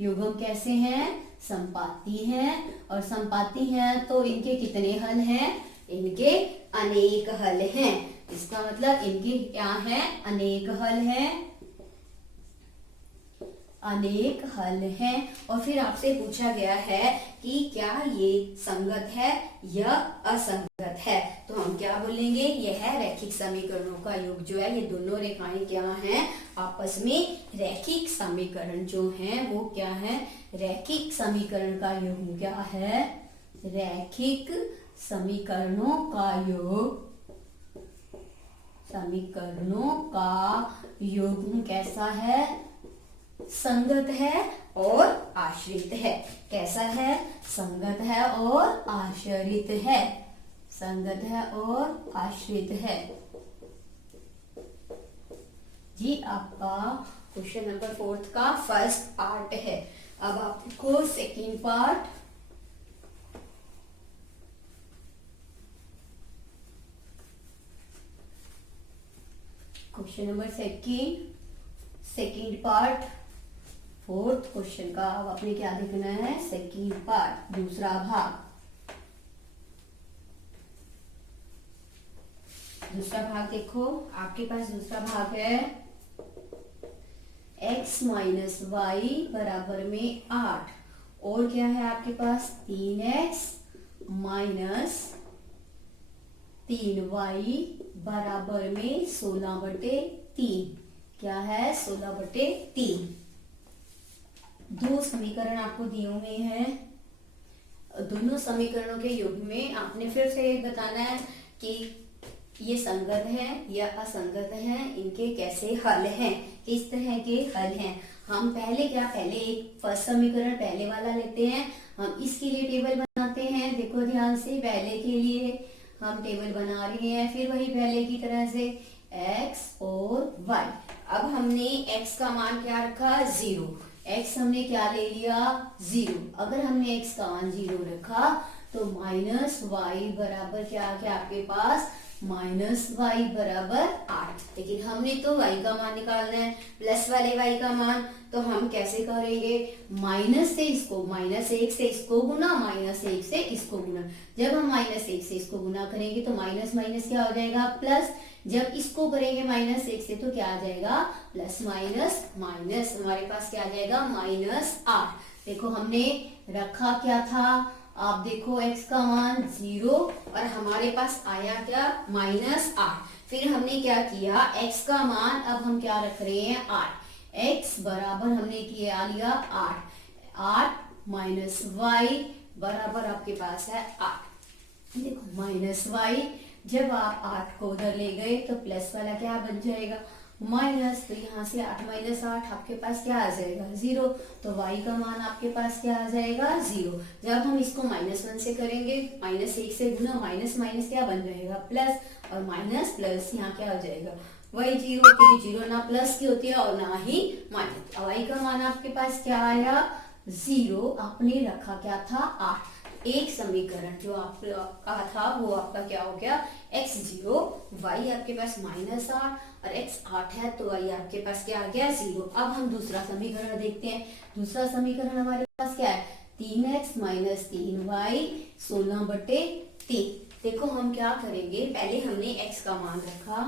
युग्म कैसे हैं? संपाती हैं। और संपाती हैं तो इनके कितने हल हैं? इनके अनेक हल हैं। इसका मतलब इनके क्या हैं? अनेक हल हैं। अनेक हल हैं। और फिर आपसे पूछा गया है कि क्या ये संगत है या असंगत है, तो हम क्या बोलेंगे, यह रैखिक समीकरणों का योग जो है, ये दोनों रेखाएं क्या हैं, आपस में रैखिक समीकरण जो हैं वो क्या है, रैखिक समीकरण का योग क्या है, रैखिक समीकरणों का योग, समीकरणों का योग कैसा है, संगत है और आश्रित है। कैसा है, संगत है और आश्रित है, संगत है और आश्रित है। जी आपका क्वेश्चन नंबर 4 का फर्स्ट पार्ट है। अब आपको second part, question number second part 4th question का अब आपने क्या देखना है, सेकेंड पार्ट, दूसरा भाग। दूसरा भाग देखो, आपके पास दूसरा भाग है x माइनस वाई बराबर में 8, और क्या है आपके पास 3x माइनस 3y बराबर में 16/3। क्या है, 16/3। दो समीकरण आपको दिए हुए हैं, दोनों समीकरणों के योग में आपने फिर से बताना है कि ये संगत है या असंगत है, इनके कैसे हल हैं, किस तरह के हल हैं। हम पहले एक फर्स्ट समीकरण पहले वाला लेते हैं, हम इसके लिए टेबल बनाते हैं। देखो ध्यान से, पहले के लिए हम टेबल बना रहे हैं, फिर वही पहले की तरह से x और y। अब हमने x का मान क्या रखा, 0। x हमने क्या ले लिया, 0। अगर हमने x का मान 0 रखा तो माइनस वाई बराबर क्या आ गया आपके पास, माइनस वाई बराबर 8। लेकिन हमने तो y का मान निकालना है, प्लस वाले y का मान, तो हम कैसे करेंगे, माइनस से इसको, माइनस 1 से इसको गुना, माइनस 1 से इसको गुना। जब हम माइनस 1 से इसको गुना करेंगे तो माइनस माइनस क्या हो जाएगा, प्लस। जब इसको करेंगे माइनस 1 से तो क्या आ जाएगा, प्लस माइनस माइनस, हमारे पास क्या आ जाएगा, -8। देखो हमने रखा क्या था, आप देखो x का मान 0 और हमारे पास आया क्या, -8। फिर हमने क्या किया, x का मान अब हम क्या रख रहे हैं, 8। x बराबर हमने किया लिया 8 माइनस वाई बराबर आपके पास है 8। देखो माइनस वाई, जब आप 8 को उधर ले गए तो प्लस वाला क्या बन जाएगा, माइनस। तो यहाँ से 8 माइनस 8 आपके पास क्या आ जाएगा, 0। तो y का मान आपके पास क्या आ जाएगा, 0। जब हम इसको -1 से करेंगे, -1 से गुना, माइनस माइनस क्या बन जाएगा, प्लस, और माइनस प्लस यहाँ क्या हो जाएगा, y 0, क्योंकि 0 ना प्लस की होती है और ना ही माइनस। y का मान आपके पास क्या आया, 0। आपने रखा क्या था, 8। एक समीकरण जो आप कहा था वो आपका क्या हो गया, x0, y आपके पास -8 और x 8 है तो y आपके पास क्या आ गया, 0। अब हम दूसरा समीकरण देखते हैं। दूसरा समीकरण हमारे पास क्या है, 3x माइनस 3y 16/3। देखो हम क्या करेंगे, पहले हमने x का मान रखा,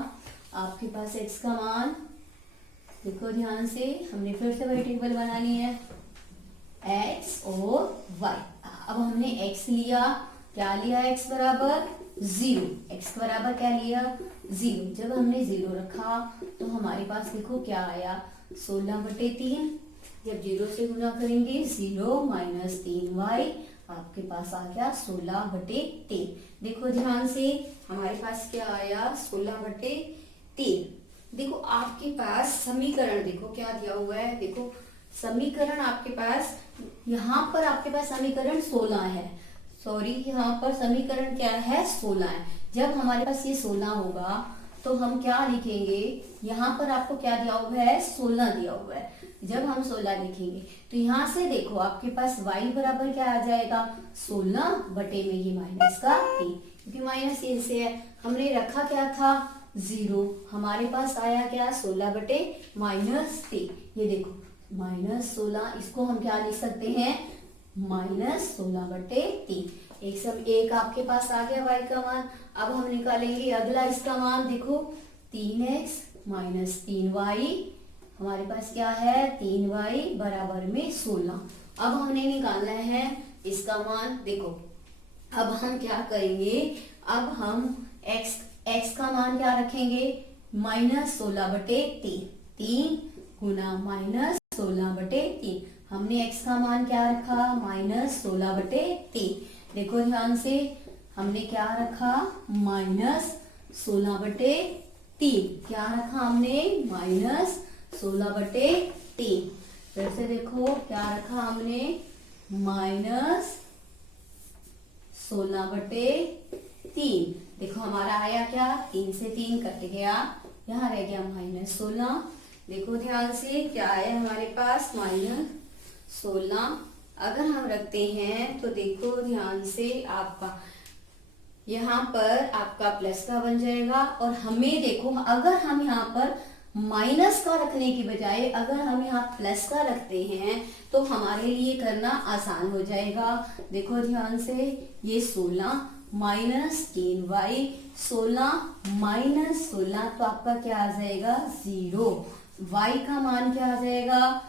आपके पास x का मान, देखो ध्यान से, हमने फिर से वही टेबल बनानी है, x और y। अब हमने x लिया, क्या लिया, x बराबर 0। x बराबर क्या लिया, 0। जब हमने 0 रखा तो हमारे पास देखो क्या आया, 16/3। जब 0 से गुना करेंगे, 0 माइनस 3y आपके पास आ गया 16/3। देखो ध्यान से, हमारे पास क्या आया, 16/3। देखो आपके पास समीकरण देखो क्या दिया हुआ है, देखो समीकरण आपके पास, यहाँ पर आपके पास समीकरण 16 है, सॉरी यहाँ पर समीकरण क्या है, 16 है। जब हमारे पास ये 16 होगा तो हम क्या लिखेंगे, यहाँ पर आपको क्या दिया हुआ है, 16 दिया हुआ है। जब हम 16 लिखेंगे तो यहाँ से देखो आपके पास y बराबर क्या आ जाएगा, 16 बटे में ये माइनस का 3, क्योंकि माइनस ये से है। हमने रखा क्या था, 0। हमारे पास आया क्या, 16/-3। ये देखो -16, इसको हम क्या लिख सकते हैं, -16/3। एक आपके पास आ गया y का मान। अब हम निकालेंगे अगला इसका मान, देखो 3x माइनस 3y हमारे पास क्या है 3y बराबर में 16। अब हमने निकालना है इसका मान। देखो अब हम क्या करेंगे, अब हम x का मान क्या रखेंगे, -16/3। 3 गुना -16/3। हमने x का मान क्या रखा, -16/3। देखो ध्यान से, हमने क्या रखा, -16/3। क्या रखा हमने, -16/3। फिर से देखो क्या रखा हमने, -16/3। देखो हमारा आया क्या, 3 से 3 कट गया, यहाँ रह गया -16। देखो ध्यान से क्या है हमारे पास, -16। अगर हम रखते हैं तो देखो ध्यान से, आपका यहाँ पर आपका प्लस का बन जाएगा। और हमें देखो, अगर हम यहाँ पर माइनस का रखने की बजाय अगर हम यहाँ प्लस का रखते हैं तो हमारे लिए करना आसान हो जाएगा। देखो ध्यान से, ये 16 -3y, 16 -16, तो आपका क्या आ जाएगा, 0। y का मान क्या आ जाएगा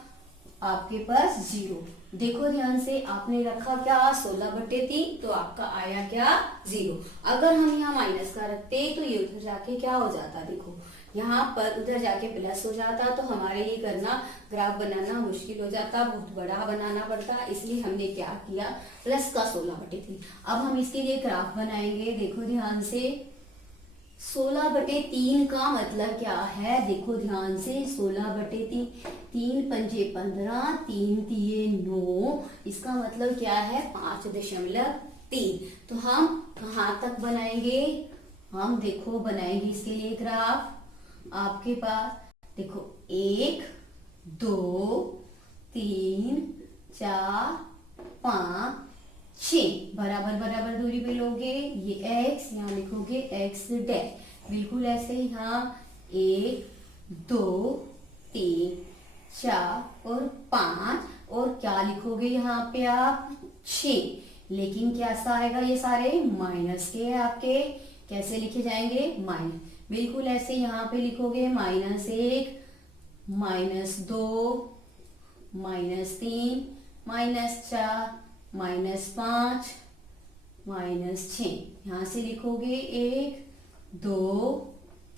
आपके पास, 0। देखो ध्यान से, आपने रखा क्या 16/3, तो आपका आया क्या, 0। अगर हम यहाँ माइनस का रखते तो ये उधर जाके क्या हो जाता, देखो यहाँ पर उधर जाके प्लस हो जाता, तो हमारे लिए करना, ग्राफ बनाना मुश्किल हो जाता, बहुत बड़ा बनाना पड़ता। इसलिए हमने क्या किया, प्लस का 16/3। अब हम इसके लिए ग्राफ बनाएंगे। देखो ध्यान से, 16/3 का मतलब क्या है, देखो ध्यान से, 16/3, 3 पंजे 15, 3 तिये 9, इसका मतलब क्या है 5.3। तो हम कहाँ तक बनाएंगे, हम देखो बनाएंगे इसके लिए ग्राफ। आपके पास देखो 1 2 3 4 5 6 बराबर बराबर दूरी पे लोगे, ये x यहाँ लिखोगे x डैश, बिल्कुल ऐसे यहाँ 1 2 3 4 और 5, और क्या लिखोगे यहाँ पे आप 6। लेकिन कैसा आएगा, ये सारे माइनस के हैं आपके, कैसे लिखे जाएंगे, माइनस, बिल्कुल ऐसे यहाँ पे लिखोगे -1 -2 -3 -4 -5 -6। यहाँ से लिखोगे 1 2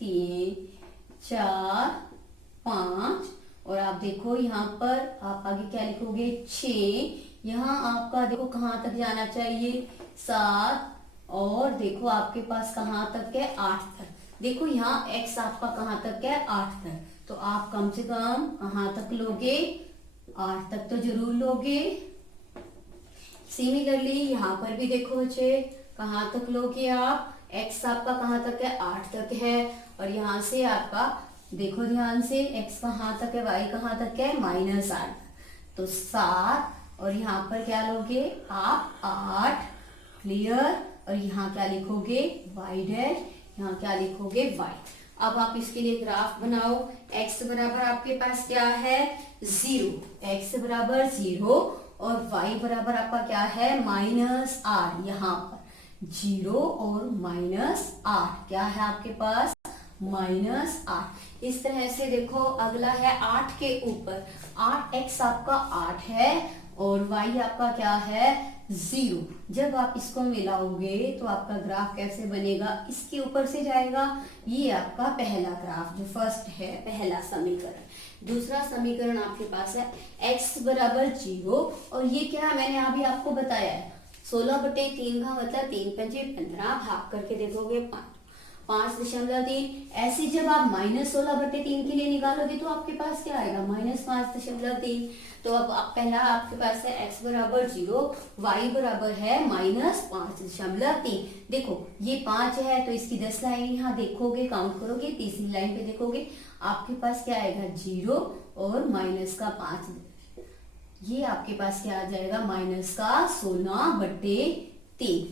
3 4 5, और आप देखो यहाँ पर आप आगे क्या लिखोगे 6। यहाँ आपका देखो कहाँ तक जाना चाहिए 7, और देखो आपके पास कहाँ तक है 8 तक। देखो यहाँ x आपका कहाँ तक है 8 तक, तो आप कम से कम कहाँ तक लोगे, 8 तक तो जरूर लोगे। सिमिलरली यहाँ पर भी देखो बच्चे, कहाँ तक लोगे आप, x आपका कहाँ तक है 8 तक है, और यहाँ से आपका देखो ध्यान से, x कहाँ तक है, y कहाँ तक है -8, तो 7, और यहाँ पर क्या लोगे आप 8, क्लियर। और यहाँ क्या लिखोगे y डैश, यहाँ क्या लिखोगे y। अब आप इसके लिए ग्राफ बनाओ। x बराबर आपके पास क्या है 0, x बराबर 0, और y बराबर आपका क्या है -8। यहाँ पर 0 और -8 क्या है आपके पास -8। इस तरह से देखो, अगला है 8 के ऊपर, 8x आपका 8 है और y आपका क्या है 0। जब आप इसको मिलाओगे तो आपका ग्राफ कैसे बनेगा, इसके ऊपर से जाएगा। ये आपका पहला ग्राफ जो फर्स्ट है, पहला समीकरण। दूसरा समीकरण आपके पास है x बराबर 0, और ये क्या है मैंने अभी आपको बताया है, 16/3 का मतलब 3 पंजे 15, भाग करके देखोगे 5.3। ऐसे जब आप -16/3 के लिए निकालोगे तो आपके पास क्या आएगा -5.3। तो अब पहला आपके पास है x बराबर 0, y बराबर है -5.3। देखो ये 5 है तो इसकी 10 लाइन यहाँ देखोगे, काउंट करोगे, तीसरी लाइन पे देखोगे आपके पास क्या आएगा 0 और -5, ये आपके पास क्या आ जाएगा -16/3।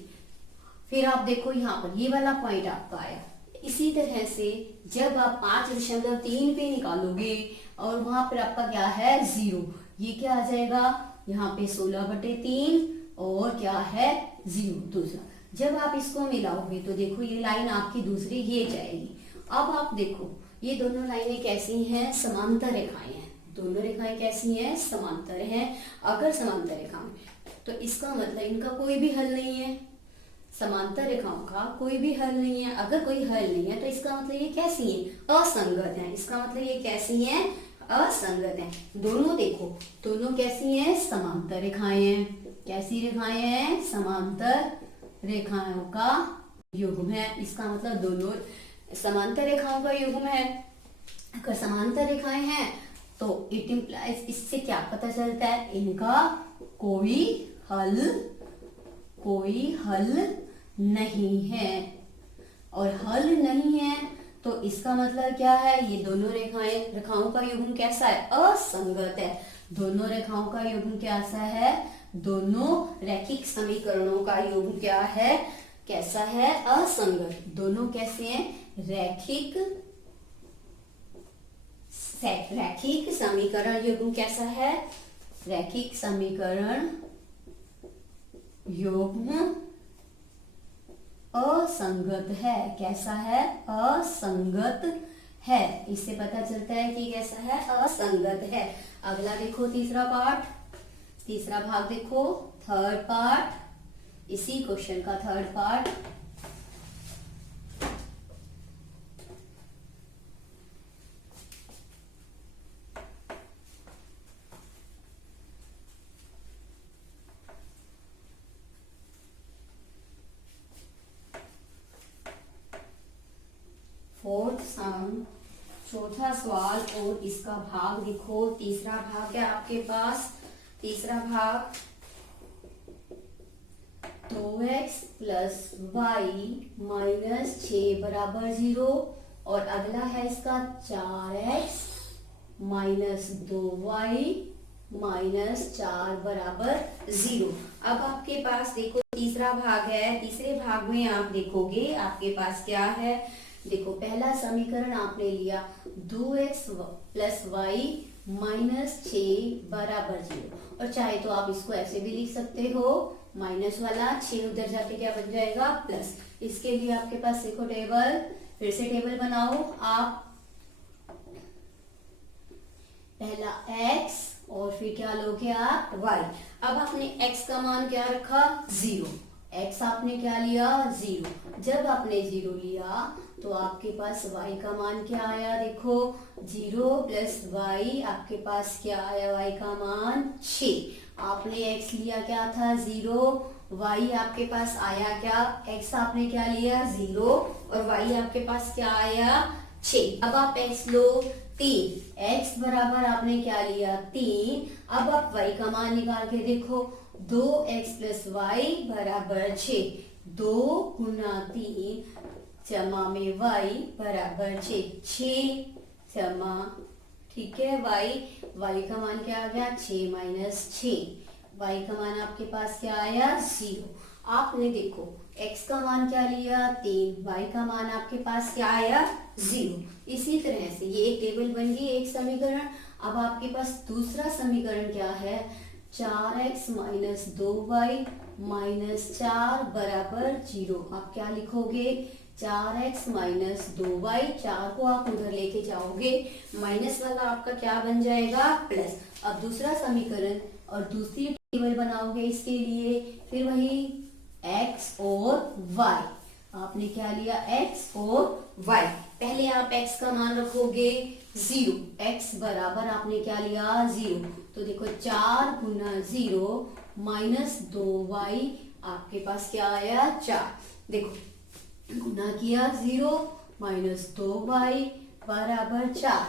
फिर आप देखो यहाँ पर ये वाला पॉइंट आपका आया। इसी तरह से जब आप 5.3 पे निकालोगे और वहां पर आपका क्या है 0, ये क्या आ जाएगा यहाँ पे 16/3 और क्या है 0 दूसरा। जब आप इसको मिलाओगे तो देखो ये लाइन आपकी दूसरी ये जाएगी। अब आप देखो ये दोनों लाइनें कैसी हैं? समांतर रेखाएं हैं। दोनों रेखाएं कैसी हैं? समांतर हैं। अगर समांतर रेखाएं तो इसका मतलब इनका कोई भी हल नहीं है। समांतर रेखाओं का कोई भी हल नहीं है। अगर कोई हल नहीं है तो इसका मतलब ये कैसी हैं? असंगत हैं। इसका मतलब ये कैसी हैं? असंगत हैं। दोनों देखो, दोनों कैसी हैं? समांतर रेखाएं हैं। कैसी रेखाएं हैं? समांतर रेखाओं का युग्म है। इसका मतलब दोनों समांतर रेखाओं का युग्म है। अगर समांतर रेखाएं हैं तो इट इम्प्लाइज, इससे क्या पता चलता है? इनका कोई हल नहीं है। और हल नहीं है तो इसका मतलब क्या है? ये दोनों रेखाओं का युग्म कैसा है? असंगत है। दोनों रेखाओं का युग्म कैसा है? दोनों रैखिक समीकरणों का युग्म क्या है? कैसा है? असंगत। दोनों कैसे हैं? रैखिक समीकरण युग्म कैसा है? रैखिक समीकरण युग्म असंगत है। कैसा है? असंगत है। इससे पता चलता है कि कैसा है? असंगत है। अगला देखो, तीसरा पार्ट, तीसरा भाग देखो, थर्ड पार्ट, इसी क्वेश्चन का थर्ड पार्ट। फोर्थ सम, चौथा सवाल और इसका भाग देखो। तीसरा भाग है आपके पास। तीसरा भाग 2x प्लस वाई माइनस 6 बराबर 0 और अगला है इसका 4x माइनस 2y माइनस 4 बराबर 0। अब आपके पास देखो तीसरा भाग है। तीसरे भाग में आप देखोगे आपके पास क्या है? देखो, पहला समीकरण आपने लिया 2x प्लस वाई माइनस 6 बराबर 0 और चाहे तो आप इसको ऐसे भी लिख सकते हो, माइनस वाला 6 उधर जाके क्या बन जाएगा? प्लस। इसके लिए आपके पास देखो टेबल, फिर से टेबल बनाओ आप। पहला x और फिर क्या लोगे आप? y। अब आपने x का मान क्या रखा? 0। x आपने क्या लिया? 0। जब आपने 0 लिया तो आपके पास y का मान क्या आया? देखो 0 प्लस y, आपके पास क्या आया? y का मान 6। आपने x लिया क्या था? 0। y आपके पास आया क्या? x आपने क्या लिया? 0 और y आपके पास क्या आया? 6। अब आप x लो 3। x बराबर आपने क्या लिया? 3। अब आप y का मान निकाल के देखो, 2x प्लस वाई बराबर 6। 2 गुना 3 जमा में y बराबर 6। 6 जमा, ठीक है, y का मान क्या आ गया? 6 माइनस 6। y का मान आपके पास क्या आया? 0। आपने देखो x का मान क्या लिया? 3। y का मान आपके पास क्या आया? 0। इसी तरह से ये एक टेबल बन गई, एक समीकरण। अब आपके पास दूसरा समीकरण क्या है? 4x माइनस 2y माइनस 4 बराबर 0। आप क्या लिखोगे? 4x माइनस 2y, 4 को आप उधर लेके जाओगे, माइनस वाला आपका क्या बन जाएगा? प्लस। अब दूसरा समीकरण और दूसरी टेबल बनाओगे इसके लिए, फिर वही x और y। आपने क्या लिया? x और y। पहले आप x का मान रखोगे 0। x बराबर आपने क्या लिया? 0। तो देखो 4 गुना 0 माइनस 2y, आपके पास क्या आया? 4। देखो गुना किया 0 माइनस 2y बराबर 4।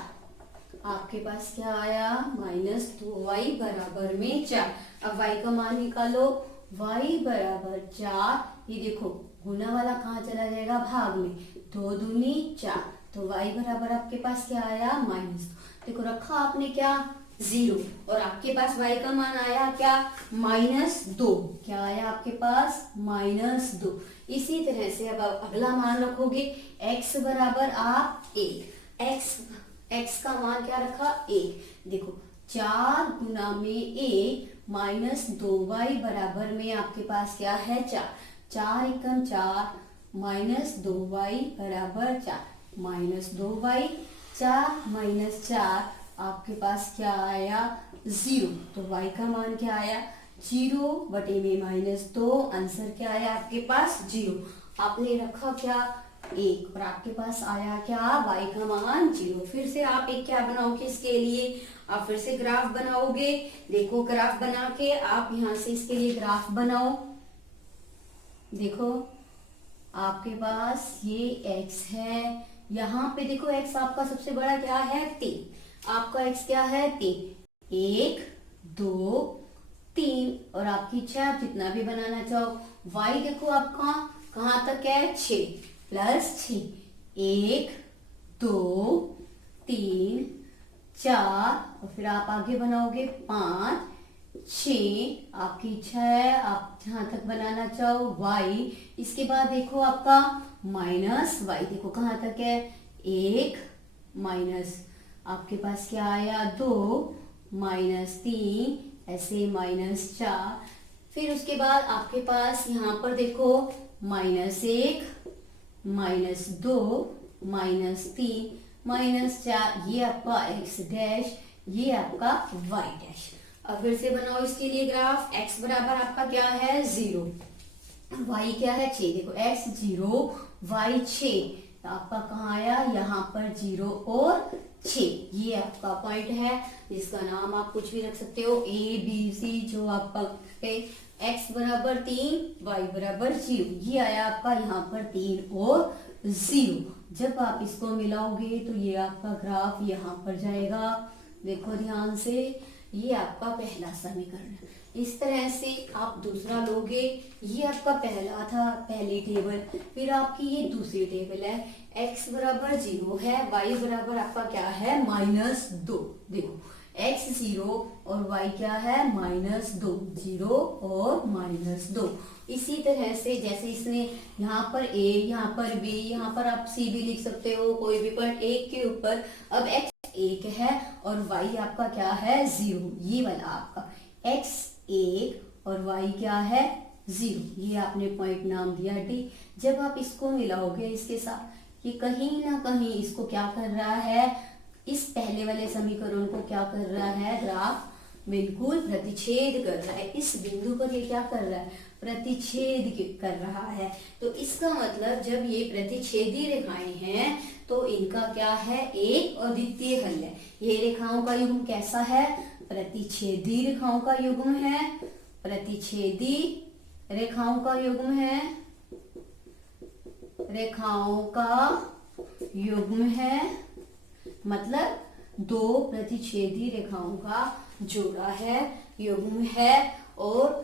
आपके पास क्या आया? माइनस 2y बराबर में 4। अब y का मान निकालो, y बराबर 4। ये देखो गुना वाला कहाँ चला जाएगा? भाग में। 2 दूनी 4, तो y बराबर आपके पास क्या आया? माइनस। देखो रखा आपने क्या? 0 और आपके पास y का मान आया क्या? माइनस 2। क्या आया आपके पास? माइनस 2। इसी तरह से अब अगला मान रखोगे x बराबर आप 1। x का मान क्या रखा? 1। देखो 4 गुना में 1 माइनस 2y बराबर में आपके पास क्या है? 4। 4 एकम 4 माइनस 2y बराबर 4। माइनस 2y 4 माइनस 4 आपके पास क्या आया 0। तो y का मान क्या आया 0 बटे में -2। आंसर क्या आया आपके पास 0। आपने रखा क्या 1 और आपके पास आया क्या y का मान 0। फिर से आप एक क्या बनाओगे इसके लिए, आप फिर से ग्राफ बनाओगे। देखो ग्राफ बना के आप यहाँ से इसके लिए ग्राफ बनाओ। देखो आपके पास ये x है, यहाँ पे देखो x आपका सबसे बड़ा क्या है 3। आपका x क्या है 3, 1 2 3 और आपकी इच्छा आप जितना भी बनाना चाहो। y देखो आपका कहाँ तक है 6 प्लस 6, 1 2 3 4 और फिर आप आगे बनाओगे 5 6। आपकी इच्छा है आप जहां तक बनाना चाहो y। इसके बाद देखो आपका माइनस y, देखो कहाँ तक है 1 माइनस आपके पास क्या आया 2 -3 ऐसे -4। फिर उसके बाद आपके पास यहाँ पर देखो -1 -2 -3 -4, ये आपका x डैश, ये आपका y डैश। अब फिर से बनाओ इसके लिए ग्राफ। x बराबर आपका क्या है 0, y क्या है 6। देखो x 0 y 6, तो आपका कहाँ आया यहाँ पर 0 और 6। ये आपका पॉइंट है जिसका नाम आप कुछ भी रख सकते हो a b c, जो आपका पे x बराबर 3 y बराबर 0, ये आया आपका यहाँ पर 3 और 0। जब आप इसको मिलाओगे तो ये आपका ग्राफ यहाँ पर जाएगा। देखो ध्यान से, ये आपका पहला समीकरण। इस तरह से आप दूसरा लोगे। ये आपका पहला था पहली टेबल, फिर आपकी ये दूसरी टेबल है। x बराबर 0 है, y बराबर आपका क्या है -2। देखो x 0 और y क्या है -2, 0 और -2। इसी तरह से जैसे इसने यहाँ पर a, यहाँ पर b, यहाँ पर आप c भी लिख सकते हो, कोई भी पॉइंट एक के ऊपर। अब x 1 है और y आपका क्या है 0, ये वाला आपका x 1 और y क्या है 0, ये आपने पॉइंट नाम दिया d। जब आप इसको मिलाओगे इसके साथ, ये कहीं ना कहीं इसको क्या कर रहा है, इस पहले वाले समीकरण को क्या कर रहा है, ग्राफ बिल्कुल प्रतिच्छेद कर रहा है। इस बिंदु पर ये क्या कर रहा है, प्रतिच्छेद कर रहा है। तो इसका मतलब जब ये प्रतिच्छेदी रेखाएं हैं तो इनका क्या है, एक अद्वितीय हल है। ये रेखाओं का युग्म कैसा है, प्रतिच्छेदी रेखाओं का युग्म है, प्रतिच्छेदी रेखाओं का युग्म है, रेखाओं का युग्म है, मतलब दो प्रतिच्छेदी रेखाओं का जोड़ा है, युग्म है। और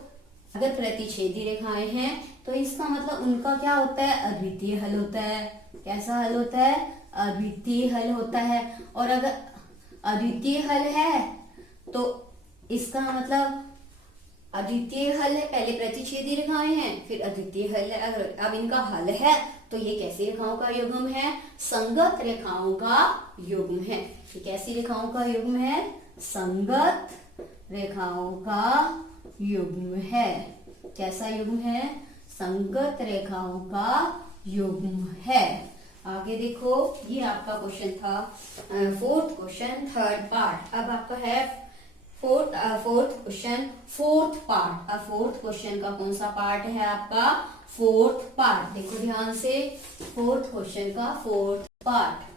अगर प्रतिच्छेदी रेखाएं हैं तो इसका मतलब उनका क्या होता है, अद्वितीय हल होता है। कैसा हल होता है, अद्वितीय हल होता है। और अगर अद्वितीय हल है तो इसका मतलब अद्वितीय हल है, पहले प्रतिच्छेदी रेखाएं हैं फिर अद्वितीय हल है। अगर अब इनका हल है तो ये कैसी रेखाओं का युग्म है, संगत रेखाओं का युग्म है। ये कैसी रेखाओं का युग्म है, संगत रेखाओं का युग्म है। कैसा युग्म है, संगत रेखाओं का युग्म है। आगे देखो, ये आपका क्वेश्चन था, फोर्थ क्वेश्चन थर्ड पार्ट। अब आपका है फोर्थ क्वेश्चन फोर्थ पार्ट। अब फोर्थ क्वेश्चन का कौन सा पार्ट है आपका, फोर्थ पार्ट। देखो ध्यान से, फोर्थ क्वेश्चन का फोर्थ पार्ट।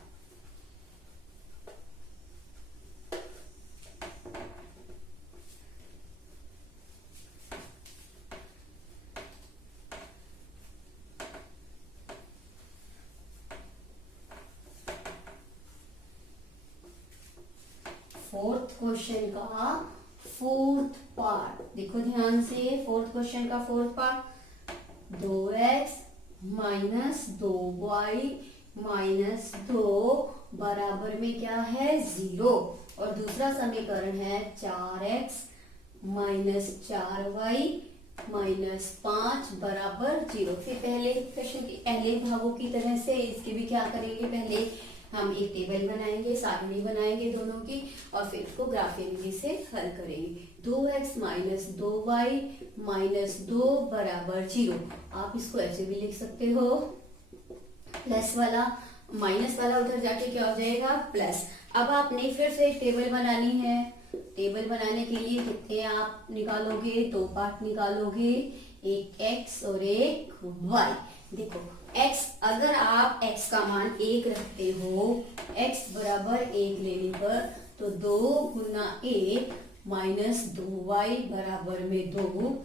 फोर्थ क्वेश्चन का फोर्थ पार्ट देखो ध्यान से, फोर्थ क्वेश्चन का fourth part, 2x minus 2y minus 2 बराबर में क्या है 0। और दूसरा समीकरण है 4x माइनस 4y माइनस 5 बराबर 0। फिर पहले क्वेश्चन के पहले भागों की तरह से इसके भी क्या करेंगे, पहले हम एक टेबल बनाएंगे, सारणी बनाएंगे दोनों की, और फिर इसको ग्राफिक विधि से हल करेंगे। 2x माइनस 2y माइनस 2 बराबर 0। आप इसको ऐसे भी लिख सकते हो, प्लस वाला माइनस वाला उधर जाके क्या हो जाएगा प्लस। अब आपने फिर से एक टेबल बनानी है। टेबल बनाने के लिए कितने आप निकालोगे, दो पार्ट निकालोगे, एक x और एक y। देखो x, अगर आप x का मान 1 रखते हो, x बराबर 1 लेने पर, तो 2 गुना 1 माइनस 2y बराबर में 2,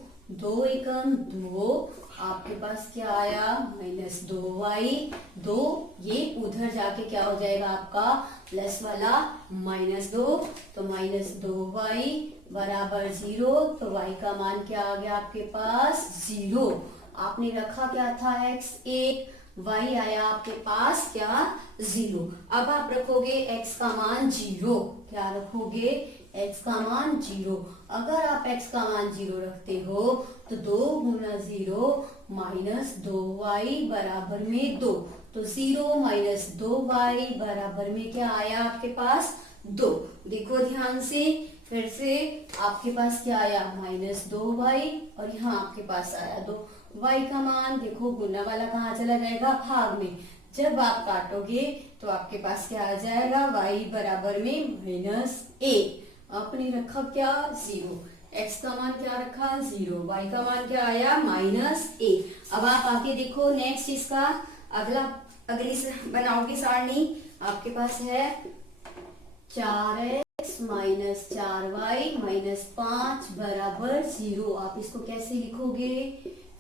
2 एकम 2, आपके पास क्या आया माइनस 2y, 2, ये उधर जाके क्या हो जाएगा आपका प्लस वाला -2, तो -2y बराबर 0, तो y का मान क्या आ गया आपके पास 0। आपने रखा क्या था x 1, y आया आपके पास क्या 0। अब आप रखोगे x का मान 0, क्या रखोगे x का मान 0। अगर आप x का मान 0 रखते हो तो 2 गुना 0 माइनस 2y बराबर में 2, तो 0 माइनस 2y बराबर में क्या आया आपके पास 2। देखो ध्यान से, फिर से आपके पास क्या आया -2y, और यहाँ आपके पास आया 2। y का मान देखो गुना वाला कहाँ चला जाएगा भाग में, जब आप काटोगे तो आपके पास क्या आ जाएगा y बराबर में -1। आपने रखा क्या 0, x का मान क्या रखा 0, y का मान क्या आया -1। अब आप आके देखो नेक्स्ट इसका अगली बनाओगे सारणी। आपके पास है 4x माइनस 4y माइनस 5 बराबर 0। आप इसको कैसे लिखोगे,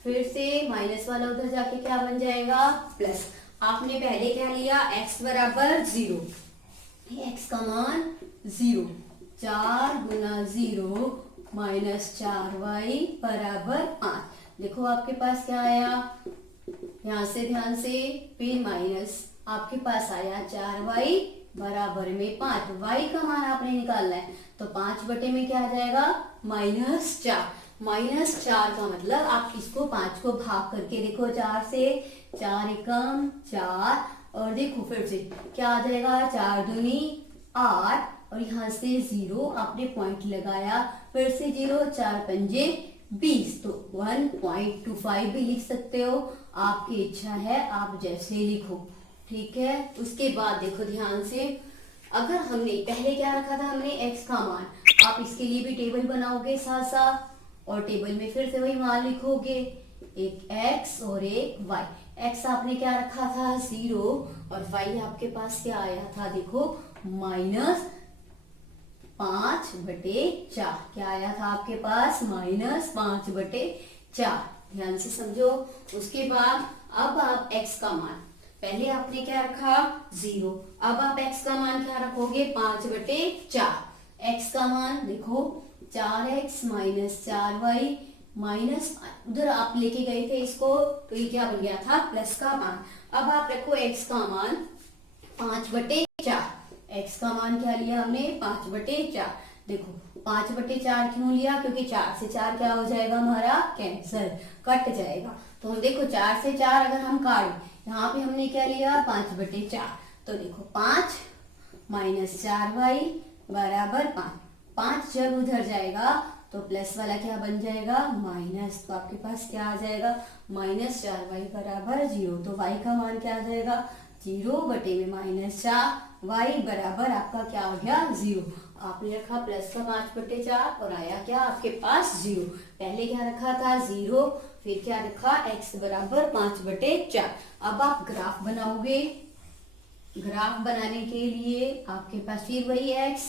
फिर से माइनस वाला उधर जाके क्या बन जाएगा प्लस। आपने पहले क्या लिया x बराबर 0, x का मान 0, 4 गुना 0 माइनस 4y बराबर 5। देखो आपके पास क्या आया, यहाँ से ध्यान से, फिर माइनस आपके पास आया 4y बराबर में 5। y का मान आपने निकालना है, तो 5 बटे में क्या आ जाएगा -4। -4 का मतलब आप इसको 5 को भाग करके देखो 4 से, 4 एकम 4, और देखो फिर से क्या आ जाएगा 4 दूनी 8, और यहाँ से 0 आपने पॉइंट लगाया, फिर से 0, 4 पंजे 20, तो 1.25 भी लिख सकते हो, आपकी इच्छा है आप जैसे लिखो, ठीक है। उसके बाद देखो ध्यान से, अगर हमने पहले क्या रखा था हमने x का मान, आप इसके लिए भी टेबल बनाओगे साथ साथ, और टेबल में फिर से वही मान लिखोगे, एक x और एक y। x आपने क्या रखा था 0, और y आपके पास क्या आया था देखो -5/4। क्या आया था आपके पास -5/4। ध्यान से समझो। उसके बाद अब आप x का मान, पहले आपने क्या रखा 0, अब आप x का मान क्या रखोगे 5/4। x का मान देखो 4x माइनस 4y माइनस, उधर आप लेके गए थे इसको, तो ये क्या बन गया था प्लस का मान। अब आप रखो x का मान 5/4। x का मान क्या लिया हमने 5/4। देखो 5/4 क्यों लिया, क्योंकि 4 से 4 क्या हो जाएगा हमारा कैंसल, कट जाएगा। तो हम देखो 4 से 4 अगर हम काटें, यहाँ पे हमने क्या लिया 5/4, तो देखो 5 माइनस 4y बराबर 5। 5 जब उधर जाएगा तो प्लस वाला क्या बन जाएगा माइनस, तो आपके पास क्या आ जाएगा -4y बराबर 0। तो y का मान क्या आ जाएगा 0 बटे में -4, y बराबर आपका क्या हो गया 0। आपने रखा प्लस का 5/4 और आया क्या आपके पास 0। पहले क्या रखा था 0, फिर क्या रखा x बराबर 5/4। अब आप ग्राफ बनाओगे। ग्राफ बनाने के लिए आपके पास फिर वही x,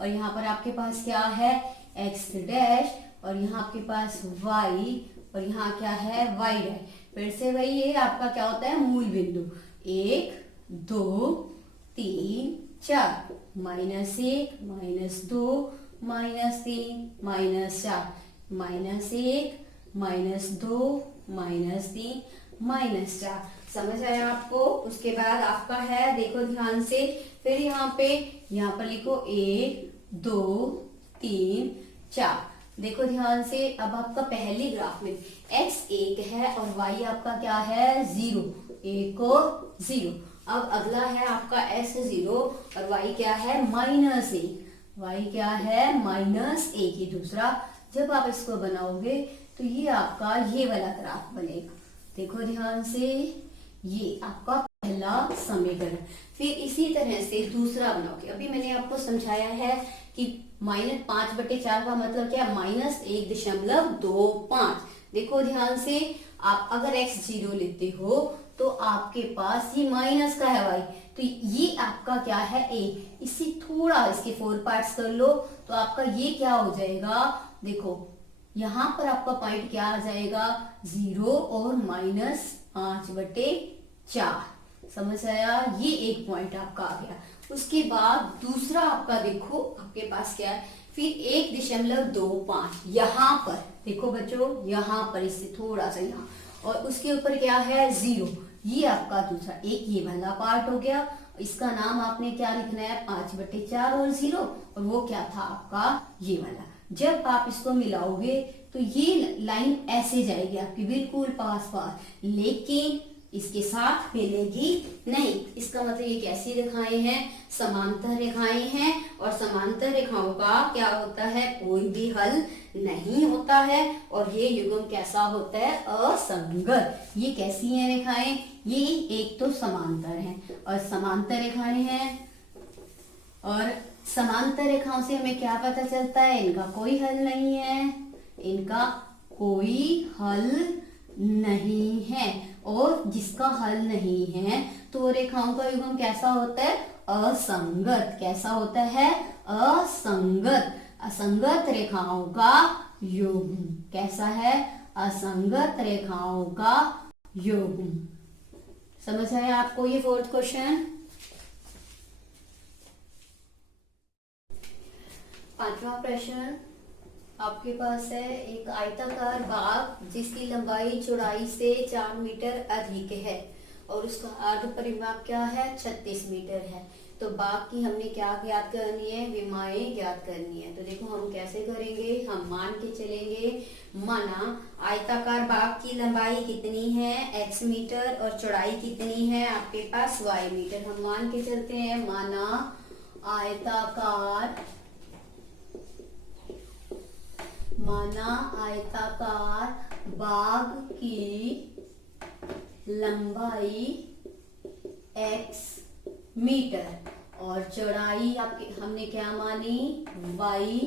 और यहाँ पर आपके पास क्या है x डैश, और यहाँ आपके पास y, और यहाँ क्या है y डैश। फिर से वही है आपका क्या होता है मूल बिंदु, 1 2 3 4, -1 -2 -3 -4, -1 -2 -3 -4। समझ आया आपको। उसके बाद आपका है देखो ध्यान से, फिर यहाँ पर लिखो 1 2 3 4। देखो ध्यान से, अब आपका पहले ग्राफ में x 1 है और y आपका क्या है 0, 1 और 0। अब अगला है आपका x 0 और y क्या है -1, y क्या है -1। ये दूसरा, जब आप इसको बनाओगे तो ये आपका ये वाला ग्राफ बनेगा। देखो ध्यान से, ये आपका पहला समीकरण। फिर इसी तरह से दूसरा बनाओगे। अभी मैंने आपको समझाया है कि -5/4 का मतलब क्या, -1.25। देखो ध्यान से, आप अगर x 0 लेते हो तो आपके पास ये माइनस का है y, तो ये आपका क्या है a। इससे थोड़ा इसके 4 पार्ट्स कर लो तो आपका ये क्या हो जाएगा, देखो यहाँ पर आपका पॉइंट क्या आ जाएगा, 0 और -5/4। समझ आया, ये एक पॉइंट आपका आ गया। उसके बाद दूसरा आपका देखो आपके पास क्या है, फिर 1.25 यहाँ पर देखो बच्चों, यहाँ पर इससे थोड़ा सा यहाँ, और उसके ऊपर क्या है 0। ये आपका दूसरा एक ये वाला पार्ट हो गया। इसका नाम आपने क्या लिखना है, 5/4 और 0, और वो क्या था आपका ये वाला। जब आप इसको मिलाओगे तो ये लाइन ऐसे जाएगी आपकी बिल्कुल पास पास, लेकिन इसके साथ मिलेगी नहीं। इसका मतलब ये कैसी रेखाएं हैं, समांतर रेखाएं हैं, और समांतर रेखाओं का क्या होता है, कोई भी हल नहीं होता है, और ये युग्म कैसा होता है, असंगत। ये कैसी हैं रेखाएं, ये एक तो समांतर हैं और समांतर रेखाएं हैं, और समांतर रेखाओं से हमें क्या पता चलता है, इनका कोई हल नहीं है, इनका कोई हल नहीं है। और जिसका हल नहीं है तो रेखाओं का युग्म कैसा होता है, असंगत। कैसा होता है, असंगत। असंगत रेखाओं का युग्म कैसा है, असंगत रेखाओं का युग्म। समझ आया आपको ये 4th क्वेश्चन। 5वां प्रश्न आपके पास है, एक आयताकार बाग जिसकी लंबाई चौड़ाई से 4 मीटर अधिक है और उसका अर्ध परिमाप क्या है, 36 मीटर है। तो बाग की हमने क्या ज्ञात करनी है, विमाएं ज्ञात करनी है। तो देखो हम कैसे करेंगे, हम मान के चलेंगे, माना आयताकार बाग की लंबाई कितनी है, x मीटर, और चौड़ाई कितनी है आपके पास y मीटर। हम मान के चलते हैं, माना आयताकार बाग की लंबाई x मीटर और चौड़ाई आपकी हमने क्या मानी, y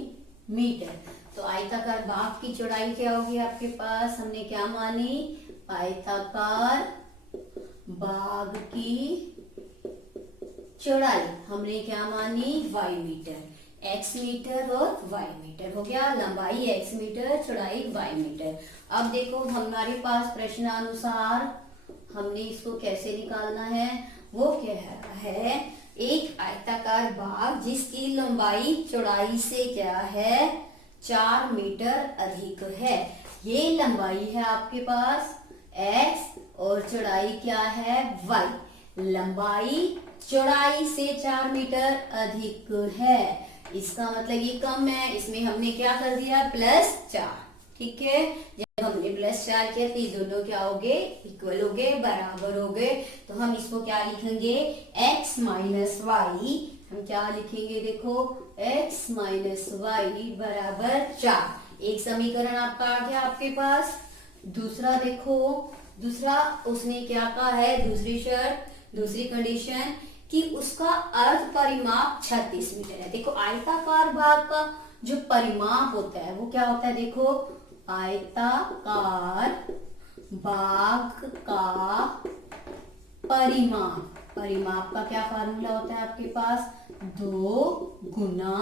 मीटर। तो आयताकार बाग की चौड़ाई क्या होगी आपके पास, हमने क्या मानी, आयताकार बाग की चौड़ाई हमने क्या मानी, y मीटर। x मीटर और y मीटर हो गया, लंबाई x मीटर, चौड़ाई y मीटर। अब देखो हमारे पास प्रश्नानुसार हमने इसको कैसे निकालना है, वो कह रहा है एक आयताकार बाग जिसकी लंबाई चौड़ाई से क्या है, 4 मीटर अधिक है। ये लंबाई है आपके पास x और चौड़ाई क्या है y। लंबाई चौड़ाई से 4 मीटर अधिक है, इसका मतलब ये कम है, इसमें हमने क्या कर दिया, +4। ठीक है, जब हमने +4 किया तो ये दोनों क्या हो गए, इक्वल हो गए, बराबर हो गए। तो हम इसको क्या लिखेंगे, x - y। हम क्या लिखेंगे, देखो x - y बराबर 4। एक समीकरण आपका आ गया आपके पास। दूसरा देखो, दूसरा उसने क्या कहा है, दूसरी शर्त, दूसरी कंडीशन कि उसका अर्ध परिमाप 36 मीटर है। देखो आयताकार भाग का जो परिमाप होता है वो क्या होता है, देखो आयताकार भाग का परिमाप का क्या फार्मूला होता है आपके पास, 2 गुना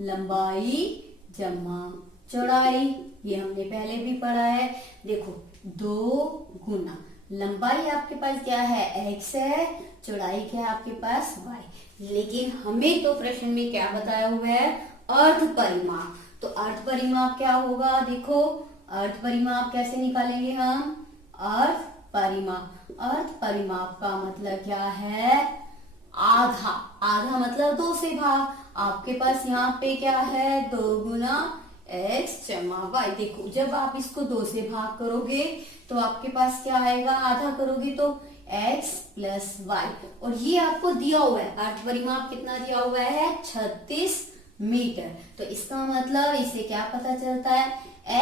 लंबाई जमा चौड़ाई। ये हमने पहले भी पढ़ा है। देखो 2 गुना लंबाई आपके पास क्या है, x है, चौड़ाई क्या है आपके पास y। लेकिन हमें तो प्रश्न में क्या बताया हुआ है, अर्ध परिमाप। तो अर्ध परिमाप क्या होगा, देखो अर्ध परिमाप कैसे निकालेंगे हम, अर्ध परिमाप का मतलब क्या है, आधा मतलब 2 से भाग। आपके पास यहाँ पे क्या है, 2 गुना x जमा y। देखो जब आप इसको 2 से भाग करोगे तो आपके पास क्या आएगा, आधा करोगे तो x + y। और ये आपको दिया हुआ है, अर्ध परिमाप कितना दिया हुआ है, 36 मीटर। तो इसका मतलब इससे क्या पता चलता है,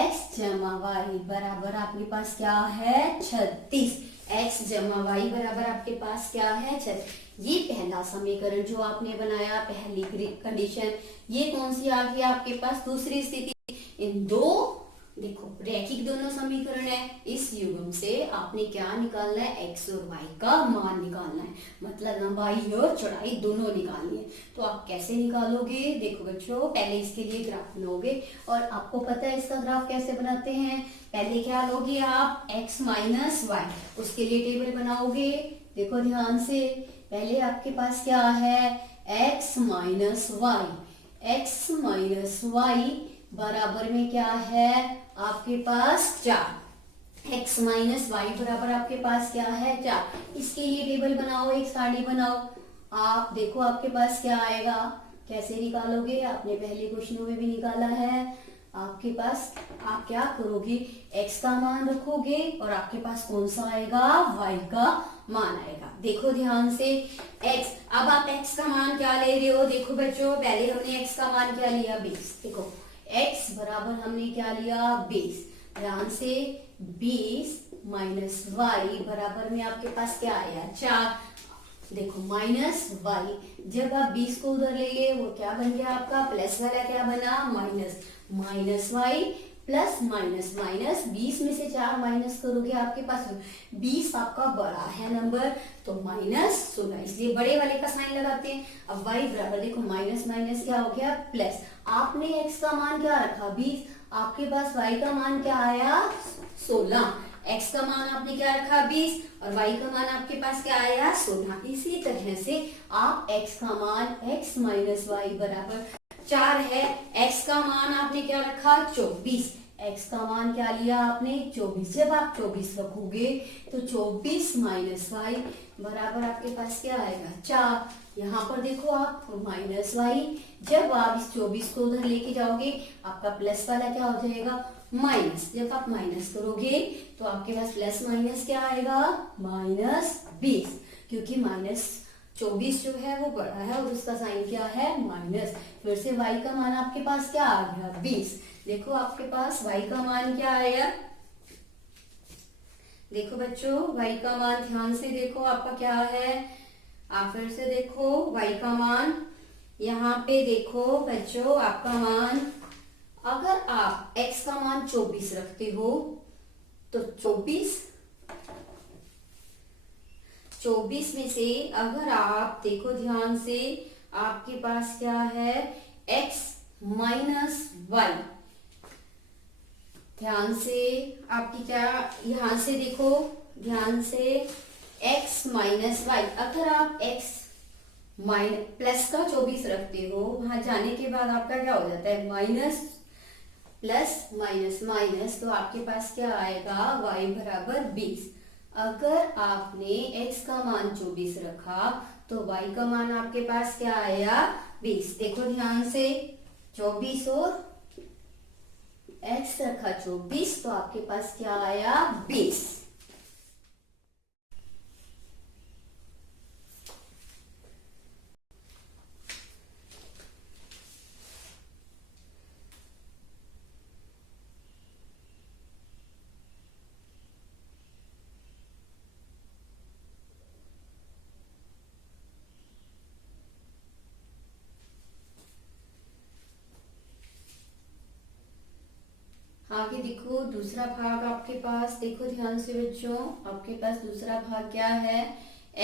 x जमा y बराबर आपके पास क्या है, 36। x जमा वाई बराबर आपके पास क्या है 6। ये पहला समीकरण जो आपने बनाया, पहली कंडीशन। ये कौन सी आ गई आपके पास, दूसरी स्थिति। इन दो देखो रैखिक दोनों समीकरण है, इस युग्म से आपने क्या निकालना है, x और y का मान निकालना है, मतलब लंबाई और चौड़ाई दोनों निकालनी है। तो आप कैसे निकालोगे, देखो बच्चों पहले इसके लिए ग्राफ बनाओगे, और आपको पता है इसका ग्राफ कैसे बनाते हैं। पहले क्या लोगे आप, x माइनस वाई, उसके लिए टेबल बनाओगे। देखो ध्यान से, पहले आपके पास क्या है, x minus y, x minus y बराबर में क्या है आपके पास 4। x माइनस वाई बराबर आपके पास क्या है 4। इसके लिए टेबल बनाओ, एक सारणी बनाओ। आप देखो आपके पास क्या आएगा, कैसे निकालोगे, आपने पहले क्वेश्चनों में भी निकाला है। आपके पास आप क्या करोगे, x का मान रखोगे और आपके पास कौन सा आएगा, y का मान आएगा। देखो ध्यान से, x, अब आप x का मान क्या ले रहे हो, देखो बच्चों पहले हमने x का मान क्या लिया 20। देखो x बराबर हमने क्या लिया 20। ध्यान से 20 माइनस वाई बराबर में आपके पास क्या आया 4। देखो माइनस वाई, जब आप 20 को उधर ले गए वो क्या बन गया आपका, प्लस वाला क्या बना minus, minus y plus minus minus, 20 में से 4 माइनस करोगे आपके पास 20 आपका बड़ा है नंबर, तो माइनस 16, इसलिए बड़े वाले का साइन लगाते हैं। अब y बराबर देखो माइनस माइनस क्या हो गया प्लस, आपने x का मान क्या रखा 20, आपके पास y का मान क्या आया 16। x का मान आपने क्या रखा 20 और y का मान आपके पास क्या आया 16। इसी तरह से आप x का मान x माइनस वाई बराबर 4 है, x का मान आपने क्या रखा 24, x का मान क्या लिया आपने 24। जब आप 24 रखोगे तो 24 माइनस वाई बराबर आपके पास क्या आएगा 4। यहाँ पर देखो आप माइनस वाई, जब आप इस 24 को उधर लेके जाओगे आपका प्लस वाला क्या हो जाएगा माइनस, जब आप माइनस करोगे तो आपके पास प्लस माइनस क्या आएगा माइनस 20, क्योंकि माइनस 24 जो है वो बड़ा है और उसका साइन क्या है माइनस। फिर से y का मान आपके पास क्या आ गया 20। देखो आपके पास y का मान क्या आया, देखो बच्चों y का मान ध्यान से देखो आपका क्या है, आप फिर से देखो y का मान, यहाँ पे देखो बच्चों आपका मान, अगर आप x का मान 24 रखते हो तो 24 में से अगर आप देखो ध्यान से आपके पास क्या है x माइनस वाई, ध्यान से आपकी क्या, यहां से देखो ध्यान से x माइनस वाई, अगर आप x प्लस का 24 रखते हो, वहां जाने के बाद आपका क्या हो जाता है माइनस प्लस माइनस माइनस, तो आपके पास क्या आएगा y बराबर 20। अगर आपने x का मान 24 रखा तो y का मान आपके पास क्या आया 20। देखो ध्यान से 24 और x रखा 24 तो आपके पास क्या आया 20। आगे देखो दूसरा भाग आपके पास, देखो ध्यान से बच्चों आपके पास दूसरा भाग क्या है,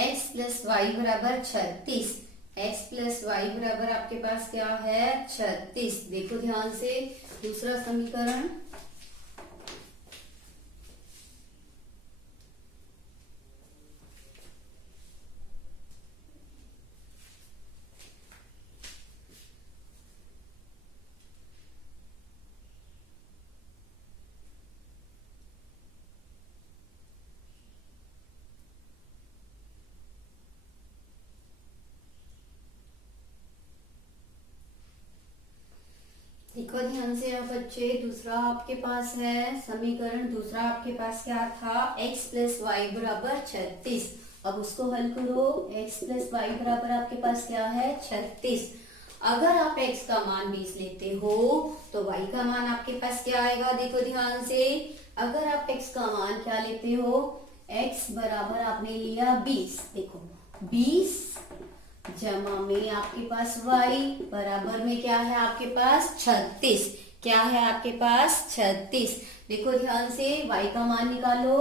x प्लस वाई बराबर 36। x प्लस वाई बराबर आपके पास क्या है 36। देखो ध्यान से दूसरा समीकरण, देखो ध्यान से आप बच्चे, दूसरा आपके पास है समीकरण, दूसरा आपके पास क्या था x प्लस वाई बराबर 36। अब उसको हल करो, x प्लस वाई बराबर आपके पास क्या है 36। अगर आप x का मान 20 लेते हो तो y का मान आपके पास क्या आएगा, देखो ध्यान से, अगर आप x का मान क्या लेते हो x बराबर आपने लिया 20। देखो 20 जमा में आपके पास y बराबर में क्या है आपके पास 36। क्या है आपके पास 36। देखो ध्यान से y का मान निकालो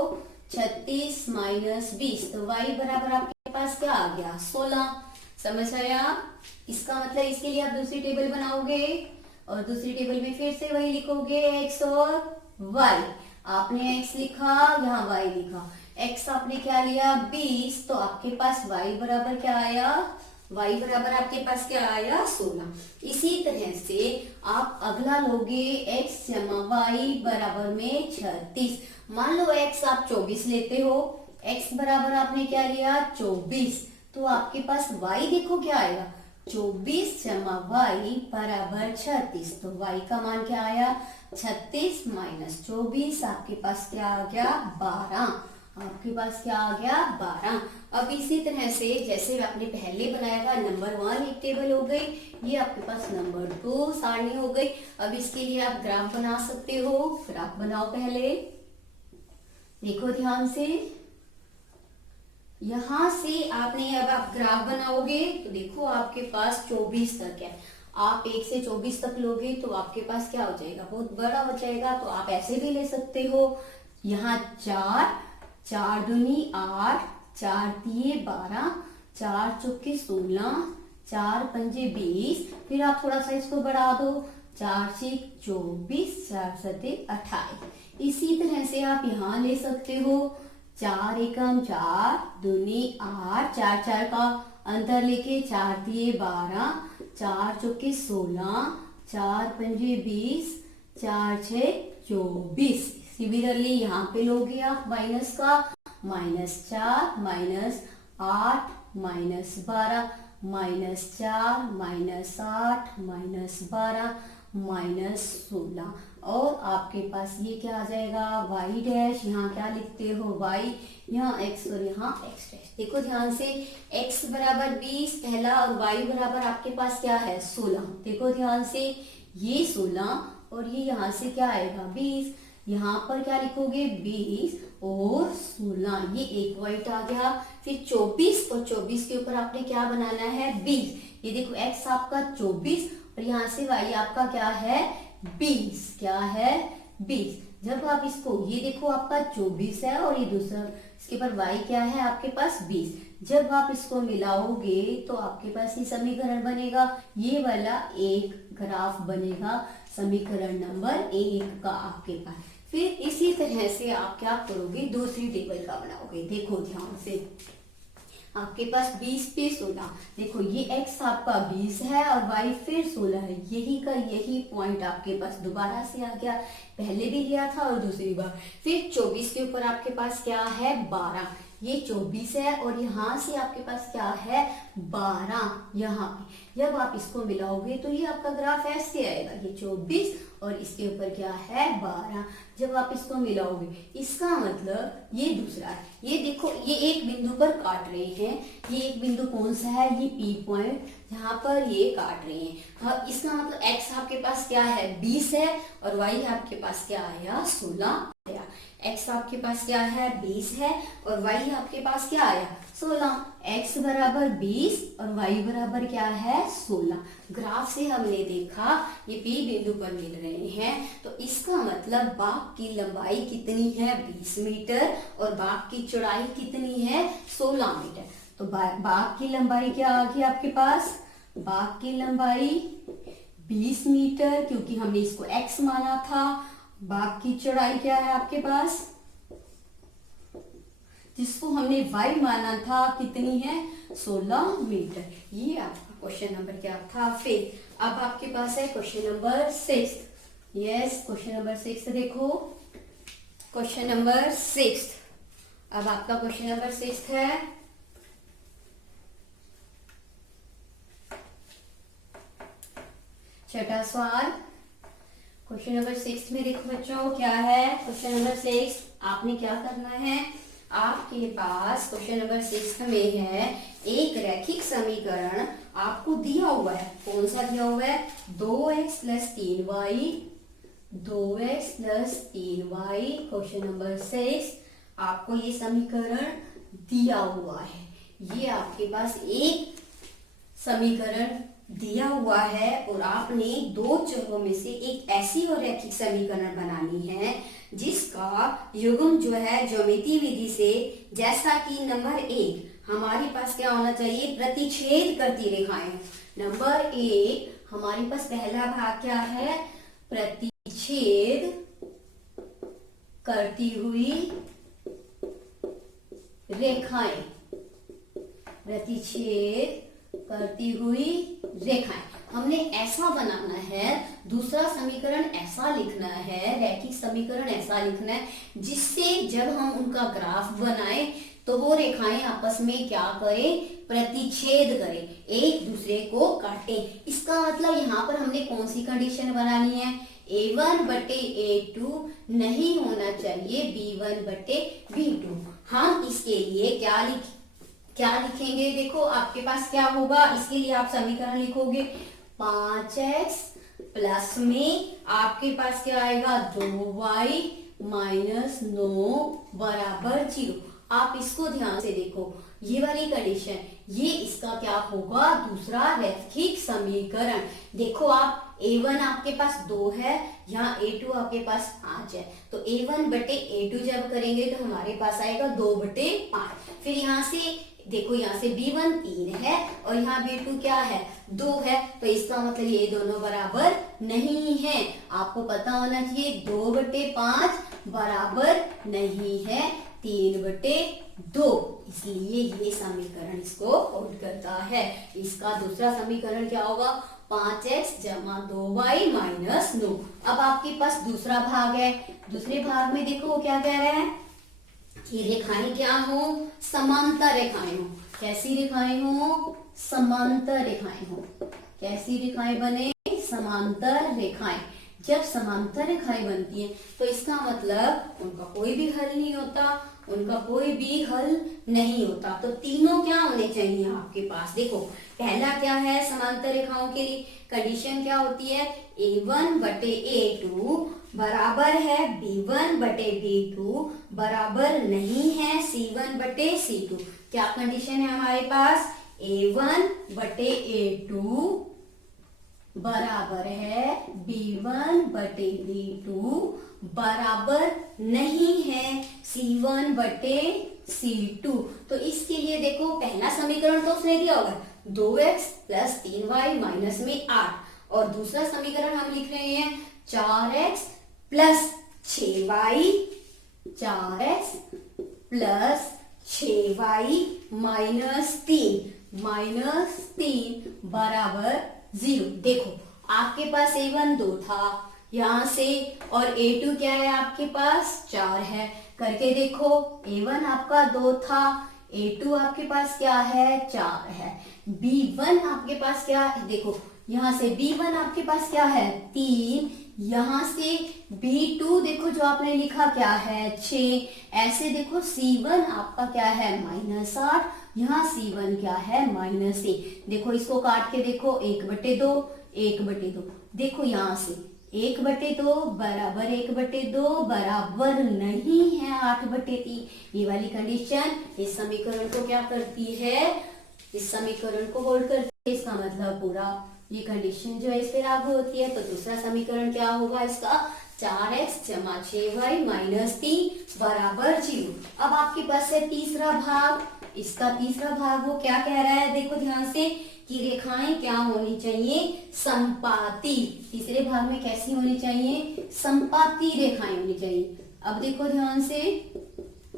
36 माइनस 20, तो y बराबर आपके पास क्या आ गया 16। समझ आया। इसका मतलब इसके लिए आप दूसरी टेबल बनाओगे और दूसरी टेबल में फिर से वही लिखोगे x और y। आपने x लिखा, यहाँ y लिखा। x आपने क्या लिया 20, तो आपके पास y बराबर क्या आया, y बराबर आपके पास क्या आया 16। इसी तरह से आप अगला लोगे x जमा y बराबर में 36। मान लो x आप 24 लेते हो, x बराबर आपने क्या लिया 24, तो आपके पास y देखो क्या आएगा 24 जमा y बराबर 36। तो y का मान क्या आया 36 माइनस 24, आपके पास क्या आ गया 12। आपके पास क्या आ गया 12। अब इसी तरह से जैसे आपने पहले बनाया था नंबर 1 एक टेबल हो गई, ये आपके पास नंबर 2 सारणी हो गई। अब इसके लिए आप ग्राफ बना सकते हो। ग्राफ बनाओ पहले, देखो ध्यान से। यहां से आपने अब आप ग्राफ बनाओगे तो देखो आपके पास 24 तक है। आप 1 से 24 तक लोगे तो आपके पास क्या हो जाएगा बहुत बड़ा हो जाएगा। तो आप ऐसे भी ले सकते हो, यहाँ 4 4 दूनी 8, 4 तिये 12, 4 चौके 16, 4 पंजे 20। फिर आप थोड़ा सा इसको बढ़ा दो, 4 से 24, 4 सते 28। इसी तरह से आप यहाँ ले सकते हो, 4 एकम 4 दूनी 8, 4 4 का अंतर लेके 4 तिये 12, 4 चौके 16, 4 पंजे 20, 4 छे 24। सिमिलरली यहाँ पे लोगे आप माइनस का, -4 -8 -12 -4 -8 -12 -16। और आपके पास ये क्या आ जाएगा y डैश। यहाँ क्या लिखते हो y, यहाँ x और यहाँ x डैश। देखो ध्यान से, x बराबर 20 पहला और y बराबर आपके पास क्या है 16। देखो ध्यान से, ये 16 और ये यहाँ से क्या आएगा 20। यहाँ पर क्या लिखोगे 20 और 16, ये एक वाइट आ गया। फिर 24 और 24 के ऊपर आपने क्या बनाना है 20। ये देखो x आपका 24 और यहाँ से y आपका क्या है 20। क्या है 20। जब आप इसको, ये देखो आपका 24 है और ये दूसरा इसके ऊपर y क्या है आपके पास 20। जब आप इसको मिलाओगे तो आपके पास ये समीकरण बनेगा, ये वाला एक ग्राफ बनेगा समीकरण नंबर 1 का आपके पास। फिर इसी तरह से आप क्या करोगे दूसरी टेबल का बनाओगे। देखो ध्यान से, आपके पास 20 पे 16, देखो ये x आपका 20 है और y फिर 16 है। यही का यही पॉइंट आपके पास दोबारा से आ गया, पहले भी लिया था और दूसरी बार। फिर 24 के ऊपर आपके पास क्या है 12, ये 24 है और यहाँ से आपके पास क्या है 12 यहाँ पे। जब आप इसको मिलाओगे तो ये आपका ग्राफ ऐसे आएगा, ये 24 और इसके ऊपर क्या है 12। जब आप इसको मिलाओगे इसका मतलब ये दूसरा है। ये देखो ये एक बिंदु पर काट रहे हैं, ये एक बिंदु कौन सा है ये P पॉइंट, जहाँ पर ये काट रहे हैं। हाँ, इसका मतलब x आपके पास क्या है 20 है और y आपके पास क्या आया 16 आया। x आपके पास क्या है 20 है और y आपके पास क्या आया 16। x बराबर 20 और y बराबर क्या है 16। ग्राफ से हमने देखा ये P बिंदु पर मिल रहे हैं, तो इसका मतलब बाग की लंबाई कितनी है 20 मीटर और बाग की चौड़ाई कितनी है 16 मीटर। तो बाग की लंबाई क्या आ गई आपके पास, बाग की लंबाई 20 मीटर, क्योंकि हमने इसको x माना था। बाग की चौड़ाई क्या है आपके पास, जिसको हमने y माना था कितनी है 16 मीटर। ये आपका क्वेश्चन नंबर क्या था। फिर अब आपके पास है question number 6। Yes, question number 6 देखो, क्वेश्चन नंबर 6। अब आपका क्वेश्चन नंबर 6 है, छठा सवाल। क्वेश्चन नंबर 6 में देखो बच्चों क्या है। क्वेश्चन नंबर 6 आपने क्या करना है, आपके पास क्वेश्चन नंबर 6 में है एक रैखिक समीकरण आपको दिया हुआ है। कौन सा दिया हुआ है 2x + 3y, 2x + 3y। Question number 6 आपको ये समीकरण दिया हुआ है, ये आपके पास एक समीकरण दिया हुआ है और आपने दो चरों में से एक ऐसी और रैखिक समीकरण बनानी है जिसका युग्म जो है ज्योमेट्री विधि से, जैसा कि नंबर 1 हमारे पास क्या होना चाहिए, प्रतिच्छेद करती रेखाएं। नंबर 1 हमारे पास पहला भाग क्या है, प्रतिच्छेद करती हुई रेखाएं, प्रतिच्छेद करती हुई रेखाएं। हमने ऐसा बनाना है, दूसरा समीकरण ऐसा लिखना है, रैखिक समीकरण ऐसा लिखना है जिससे जब हम उनका ग्राफ बनाएं तो वो रेखाएं आपस में क्या करें, प्रतिच्छेद करें, एक दूसरे को काटें। इसका मतलब यहाँ पर हमने कौन सी कंडीशन बनानी है, A1 बटे A2 नहीं होना चाहिए B1 बटे B2। हम इसके लिए क्या लिखेंगे, देखो आपके पास क्या होगा, इसके लिए आप समीकरण लिखोगे 5x प्लस में आपके पास क्या आएगा, 2y माइनस 9 बराबर 0। आप इसको ध्यान से देखो, ये वाली कंडीशन, ये इसका क्या होगा, दूसरा रैखिक समीकरण। देखो आप A1 आपके पास 2 है, यहाँ A2 आपके पास 5 है, तो A1 बटे A2 जब करेंगे तो हमारे पास आएगा 2 बटे 5। फिर यहाँ से देखो, यहाँ से B1 3 है और यहाँ B2 क्या है, 2 है, तो इसका मतलब ये दोनों बराबर नहीं है। आपको पता होना चाहिए 2 बटे 5 बराबर नहीं है 3 बटे 2, इसलिए ये समीकरण इसको होल्ड करता है। इसका दूसरा समीकरण क्या होगा, 5x जमा 2y माइनस 9। अब आपके पास दूसरा भाग है, दूसरे भाग में देखो वो क्या कह रहा है कि रेखाएं क्या हो, समांतर रेखाएं हो। कैसी रेखाएं हो, समांतर रेखाएं हो। कैसी रेखाएं बने, समांतर रेखाएं। जब समांतर रेखाएं बनती हैं तो इसका मतलब उनका कोई भी हल नहीं होता, उनका कोई भी हल नहीं होता। तो तीनों क्या होने चाहिए आपके पास, देखो पहला क्या है, समांतर रेखाओं के लिए कंडीशन क्या होती है, A1 बटे A2 बराबर है B1 बटे B2 बराबर नहीं है C1 बटे C2। क्या कंडीशन है हमारे पास, A1 बटे A2 बराबर है B1 बटे B2 बराबर नहीं है C1 बटे C2। तो इसके लिए देखो पहला समीकरण तो उसने दिया होगा 2x प्लस 3y माइनस में 8, और दूसरा समीकरण हम लिख रहे हैं 4x plus 6y, 4x plus 6y minus 3 बराबर 0। देखो आपके पास A1 2 था यहाँ से, और A2 क्या है आपके पास 4 है, करके देखो A1 आपका 2 था, A2 आपके पास क्या है 4 है, B1 आपके पास क्या है, देखो यहाँ से B1 आपके पास क्या है 3, यहाँ से B2 देखो जो आपने लिखा क्या है 6, ऐसे देखो C1 आपका क्या है -8, यहाँ C1 क्या है -1। देखो इसको काट के देखो 1/2, 1/2। देखो यहाँ से 1/2 बराबर 1/2 बराबर नहीं है 8/3। ये वाली कंडीशन इस समीकरण को क्या करती है, इस समीकरण को होल्ड करती है। इसका मतलब पूरा ये कंडीशन जो है इस पे लागू होती है। तो दूसरा समीकरण क्या होगा इसका, 4x जमा 6y माइनस 3 बराबर 0। अब आपके पास है तीसरा भाग, इसका तीसरा भाग वो क्या कह रहा है, देखो ध्यान से कि रेखाएं क्या होनी चाहिए, संपाती। तीसरे भाग में कैसी होनी चाहिए, संपाती रेखाएं होनी चाहिए। अब देखो ध्यान से,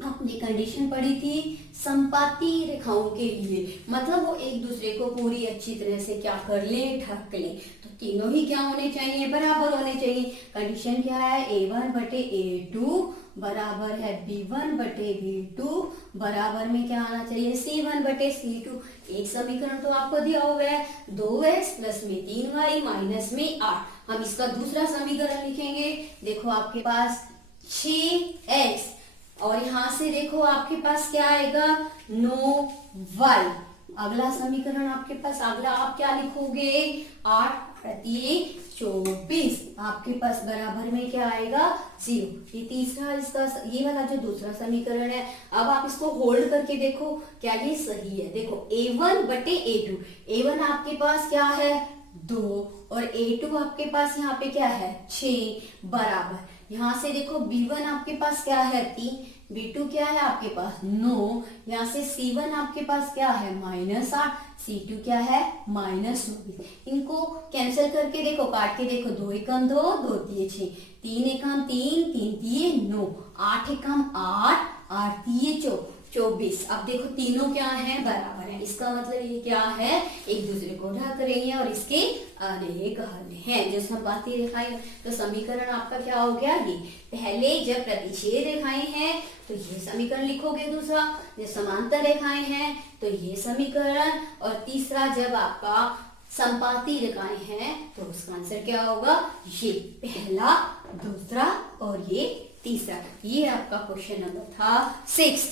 आपने कंडीशन पढ़ी थी संपाती रेखाओं के लिए, मतलब वो एक दूसरे को पूरी अच्छी तरह से क्या कर ले, ढक ले। तो तीनों ही क्या होने चाहिए, बराबर होने चाहिए। कंडीशन क्या है, A1 बटे A2 बराबर है B1 बटे B2 बराबर में क्या आना चाहिए, C1 बटे C2। एक समीकरण तो आपको दिया हुआ है 2x प्लस में 3y माइनस में 8। हम इसका दूसरा समीकरण लिखेंगे। देखो आपके पास 6x और यहाँ से देखो आपके पास क्या आएगा 9y अगला समीकरण आपके पास, अगला आप क्या लिखोगे, 8 प्रत्येक 24 आपके पास बराबर में क्या आएगा, 0। ये तीसरा इसका, ये वाला जो दूसरा समीकरण है। अब आप इसको होल्ड करके देखो क्या ये सही है। देखो a1 बटे a2, a1 आपके पास क्या है 2 और a2 आपके पास यहाँ पे क्या है 6 बराबर। यहाँ से देखो b1 आपके पास क्या है 3, b2 क्या है आपके पास 9, यहाँ से c1 आपके पास क्या है -8, c2 क्या है -24। इनको कैंसिल करके देखो, काट के देखो, 2 एकम 2, 2 तिये 6, 3 एकम 3, 3 तिये 9, 8 एकम 8, 8 तिये 24। अब देखो तीनों क्या है बराबर है, इसका मतलब ये क्या है एक दूसरे को ढक रही है और इसके अनेक हल हैं जो संपाती रेखाएं। तो समीकरण आपका क्या हो गया, ये पहले जब प्रतिच्छेद रेखाएं हैं तो ये समीकरण लिखोगे, दूसरा जब समांतर रेखाएं हैं तो ये समीकरण, और तीसरा जब आपका संपाती रेखाएं हैं तो उसका आंसर क्या होगा, ये पहला, दूसरा और ये तीसरा। ये आपका क्वेश्चन नंबर था 6।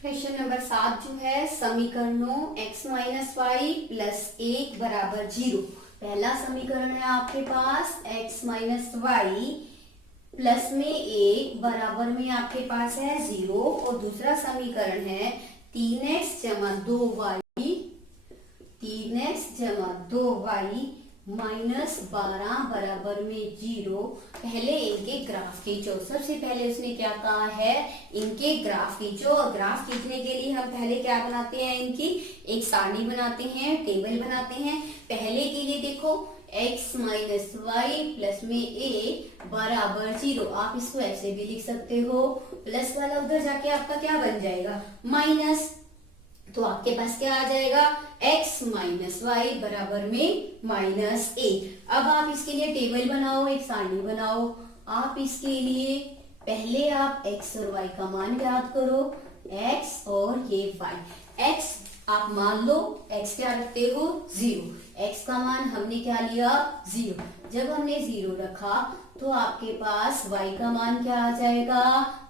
क्वेश्चन नंबर 7 जो है, समीकरणों x माइनस वाई प्लस 1 बराबर 0। पहला समीकरण है आपके पास x माइनस वाई प्लस में 1 बराबर में आपके पास है 0, और दूसरा समीकरण है 3x जमा 2y, 3x जमा 2y माइनस 12 बराबर में 0। पहले इनके ग्राफ खींचो। सबसे पहले उसने क्या कहा है, इनके ग्राफ खींचो। और ग्राफ खींचने के लिए हम पहले क्या बनाते हैं, इनकी एक सारणी बनाते हैं, टेबल बनाते हैं। पहले के लिए देखो x माइनस वाई प्लस में a बराबर 0। आप इसको ऐसे भी लिख सकते हो, प्लस वाला उधर जाके आपका क्या बन जाएगा माइनस, तो आपके पास क्या आ जाएगा x माइनस वाई बराबर में -a। अब आप इसके लिए टेबल बनाओ, एक सारणी बनाओ। आप इसके लिए पहले आप x और y का मान याद करो, x और ये y। x आप मान लो x क्या रखते हो 0, x का मान हमने क्या लिया 0। जब हमने 0 रखा तो आपके पास y का मान क्या आ जाएगा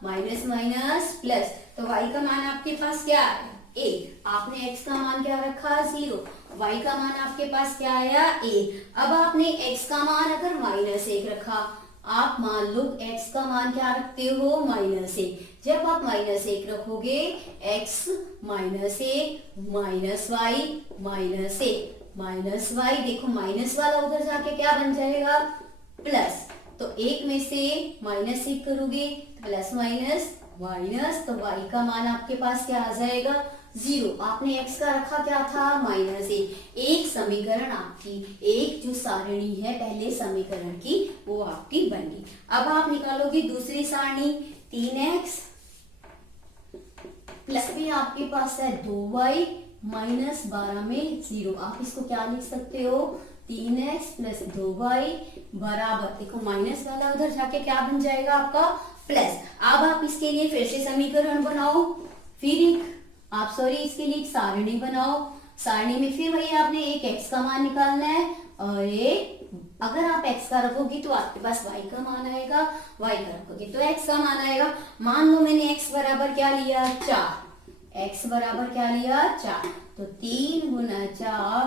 माइनस माइनस प्लस, तो y का मान आपके पास क्या है 1। आपने x का मान क्या रखा 0, y का मान आपके पास क्या आया 1। अब आपने x का मान अगर -1 रखा, आप मान लो x का मान क्या रखते हो -1। जब आप -1 रखोगे x -1 minus y minus y, देखो माइनस वाला उधर जाके क्या बन जाएगा प्लस, तो 1 में से -1 करोगे प्लस माइनस माइनस, तो y का मान आपके पास क्या आ जाएगा 0। आपने x का रखा क्या था -1। एक समीकरण आपकी, एक जो सारणी है पहले समीकरण की वो आपकी बन गई। अब आप निकालोगे दूसरी सारणी, 3x प्लस में आपके पास है 2y माइनस 12 में 0। आप इसको क्या लिख सकते हो 3x प्लस 2y बराबर, देखो माइनस वाला उधर जाके क्या बन जाएगा आपका प्लस। अब आप इसके लिए फिर से समीकरण बनाओ, फिर इसके लिए एक सारणी बनाओ। सारणी में फिर वही आपने एक x का मान निकालना है, और एक अगर आप x का रखोगे तो आपके पास y का मान आएगा, y का रखोगे तो x का मान आएगा। मान लो मैंने x बराबर क्या लिया 4, x बराबर क्या लिया 4, तो 3 गुना 4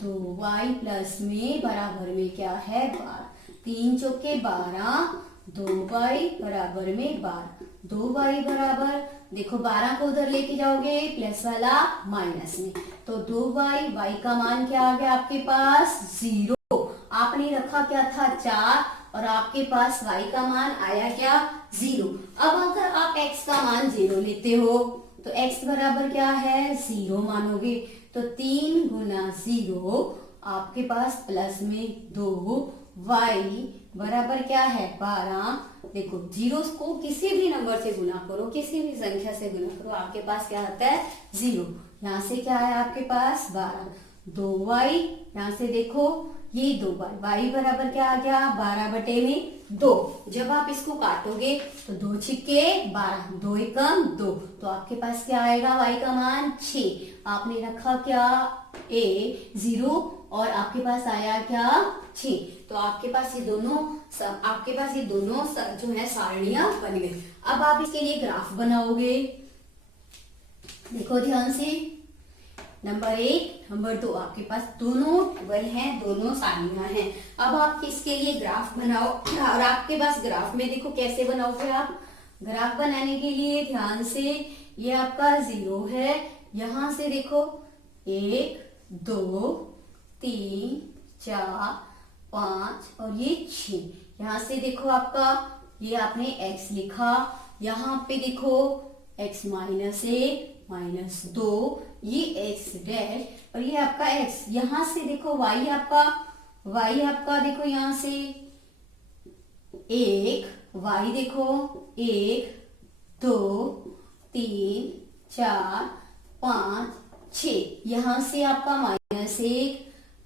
2y प्लस में बराबर में क्या है 12, 3 चौके 12, 2y बराबर में 12, 2y बराबर, देखो 12 को उधर लेके जाओगे प्लस वाला माइनस में, तो 2y, y का मान क्या आ गया आपके पास 0। आपने रखा क्या था 4 और आपके पास y का मान आया क्या 0। अब अगर आप x का मान 0 लेते हो तो x बराबर क्या है 0 मानोगे, तो 3 गुना 0 आपके पास प्लस में 2y बराबर क्या है 12। देखो जीरो को किसी भी नंबर से गुना करो, किसी भी संख्या से गुना करो, आपके पास क्या आता है 0। यहाँ से क्या है आपके पास 12, 2y, यहाँ से देखो ये 2y, y बराबर क्या आ गया 12 बटे में 2। जब आप इसको काटोगे तो 2 छिक्के 12, 2 एकम 2, तो आपके पास क्या आएगा y का मान 6। आपने रखा क्या 0 और आपके पास आया क्या 6, तो आपके पास ये दोनों जो है सारणियां बन गई। अब आप इसके लिए ग्राफ बनाओगे। देखो ध्यान से, नंबर 1 नंबर 2 आपके पास दोनों ट्वेल हैं, दोनों सानिया हैं। अब आप किसके लिए ग्राफ बनाओ, और आपके पास ग्राफ में देखो कैसे बनाओगे आप। ग्राफ बनाने के लिए ध्यान से, ये आपका 0 है, यहां से देखो 1 2 3 4 5 और ये 6। यहां से देखो आपका, ये आपने x लिखा, यहाँ पे देखो x -1 -2, ये x डैश और ये आपका x। यहां से देखो y आपका देखो यहां से 1 y देखो 1 2 3 4 5 6। यहां से आपका -1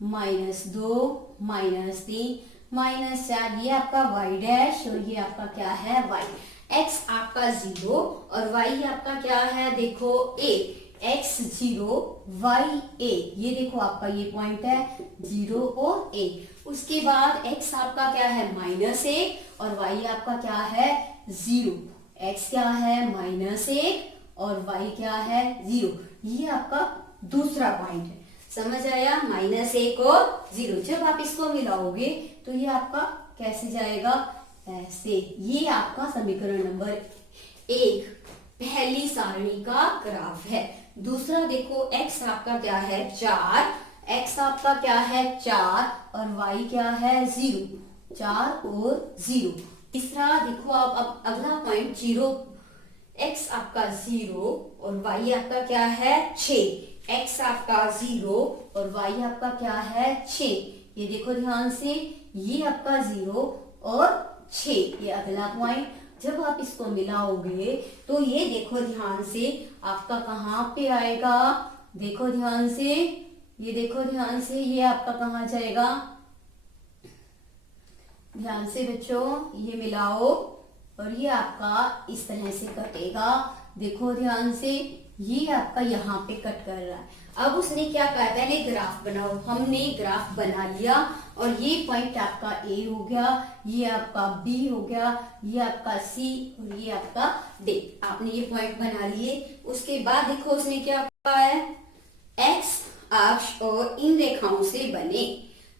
-2 -3 -4, ये आपका y डैश और ये आपका क्या है y। x आपका 0 और y आपका क्या है देखो a। x 0 y a, ये देखो आपका ये पॉइंट है 0 और a। उसके बाद x आपका क्या है -1 और y आपका क्या है 0। x क्या है -1 और y क्या है 0। ये आपका दूसरा पॉइंट है, समझ आया, -1 और 0। जब आप इसको मिलाओगे तो ये आपका कैसे जाएगा, ऐसे। ये आपका समीकरण नंबर 1 पहली सारणी का ग्राफ है। दूसरा देखो x आपका क्या है 4, x आपका क्या है 4 और y क्या है 0, 4 और 0। तीसरा देखो आप, अब अगला पॉइंट 0, x आपका 0 और y आपका क्या है 6। x आपका 0 और y आपका क्या है 6। ये देखो ध्यान से, ये आपका 0 और 6, ये अगला पॉइंट। जब आप इसको मिलाओगे तो ये देखो ध्यान से आपका कहाँ पे आएगा, देखो ध्यान से, ये देखो ध्यान से, ये आपका कहाँ जाएगा, ध्यान से बच्चों, ये मिलाओ और ये आपका इस तरह से कटेगा। देखो ध्यान से, ये आपका यहाँ पे कट कर रहा है। अब उसने क्या कहा, पहले ग्राफ बनाओ। हमने ग्राफ बना लिया और ये पॉइंट आपका A हो गया, ये आपका B हो गया, ये आपका C और ये आपका D। आपने ये पॉइंट बना लिए। उसके बाद देखो उसने क्या कहा है, x अक्ष और इन रेखाओं से बने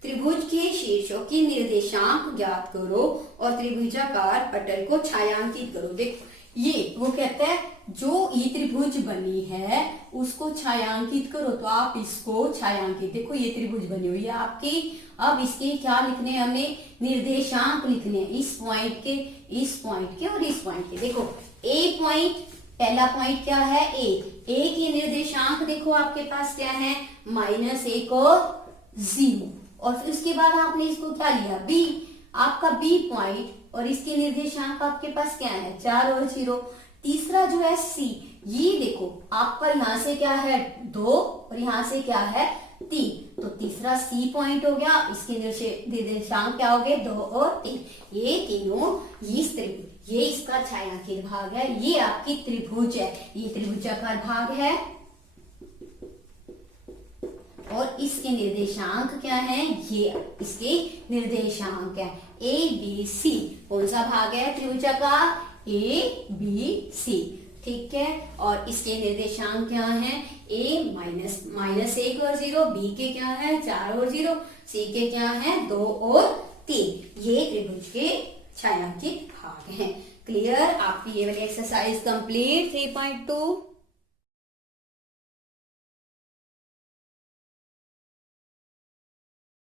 त्रिभुज के शीर्षों के निर्देशांक ज्ञात करो और त्रिभुजाकार पटल को छायांकित करो। देखो ये वो कहता है, जो ये त्रिभुज बनी है उसको छायांकित करो। तो आप इसको छायांकित, देखो ये त्रिभुज बनी हुई है आपकी। अब इसके क्या लिखने हैं, हमने निर्देशांक लिखने हैं, इस पॉइंट के, इस पॉइंट के और इस पॉइंट के। देखो A पॉइंट, पहला पॉइंट क्या है A के निर्देशांक देखो आपके पास क्या है -1 और 0। और फिर उसके बाद आपने इसको क्या लिया B, आपका B पॉइंट और इसके निर्देशांक आपके पास क्या है 4 और 0। तीसरा जो है C, ये देखो आपका यहाँ से क्या है 2 और यहाँ से क्या है 3, तो तीसरा C पॉइंट हो गया। इसके निर्देशांक क्या हो गए 2 और 3। ये तीनों ये इसका छायांकित भाग है, ये आपकी त्रिभुज है, ये त्रिभुजाकार भाग है। और इसके निर्देशांक क्या हैं, ये इसके निर्देशांक है ABC। कौन सा भाग है त्रिभुजाकार, ABC, ठीक है। और इसके निर्देशांक क्या हैं, A -1 और 0, B के क्या है 4 और 0, C के क्या है 2 और 3। ये त्रिभुज के छायांकित भाग हैं। क्लियर, आपकी ये वाली एक्सरसाइज कंप्लीट 3.2।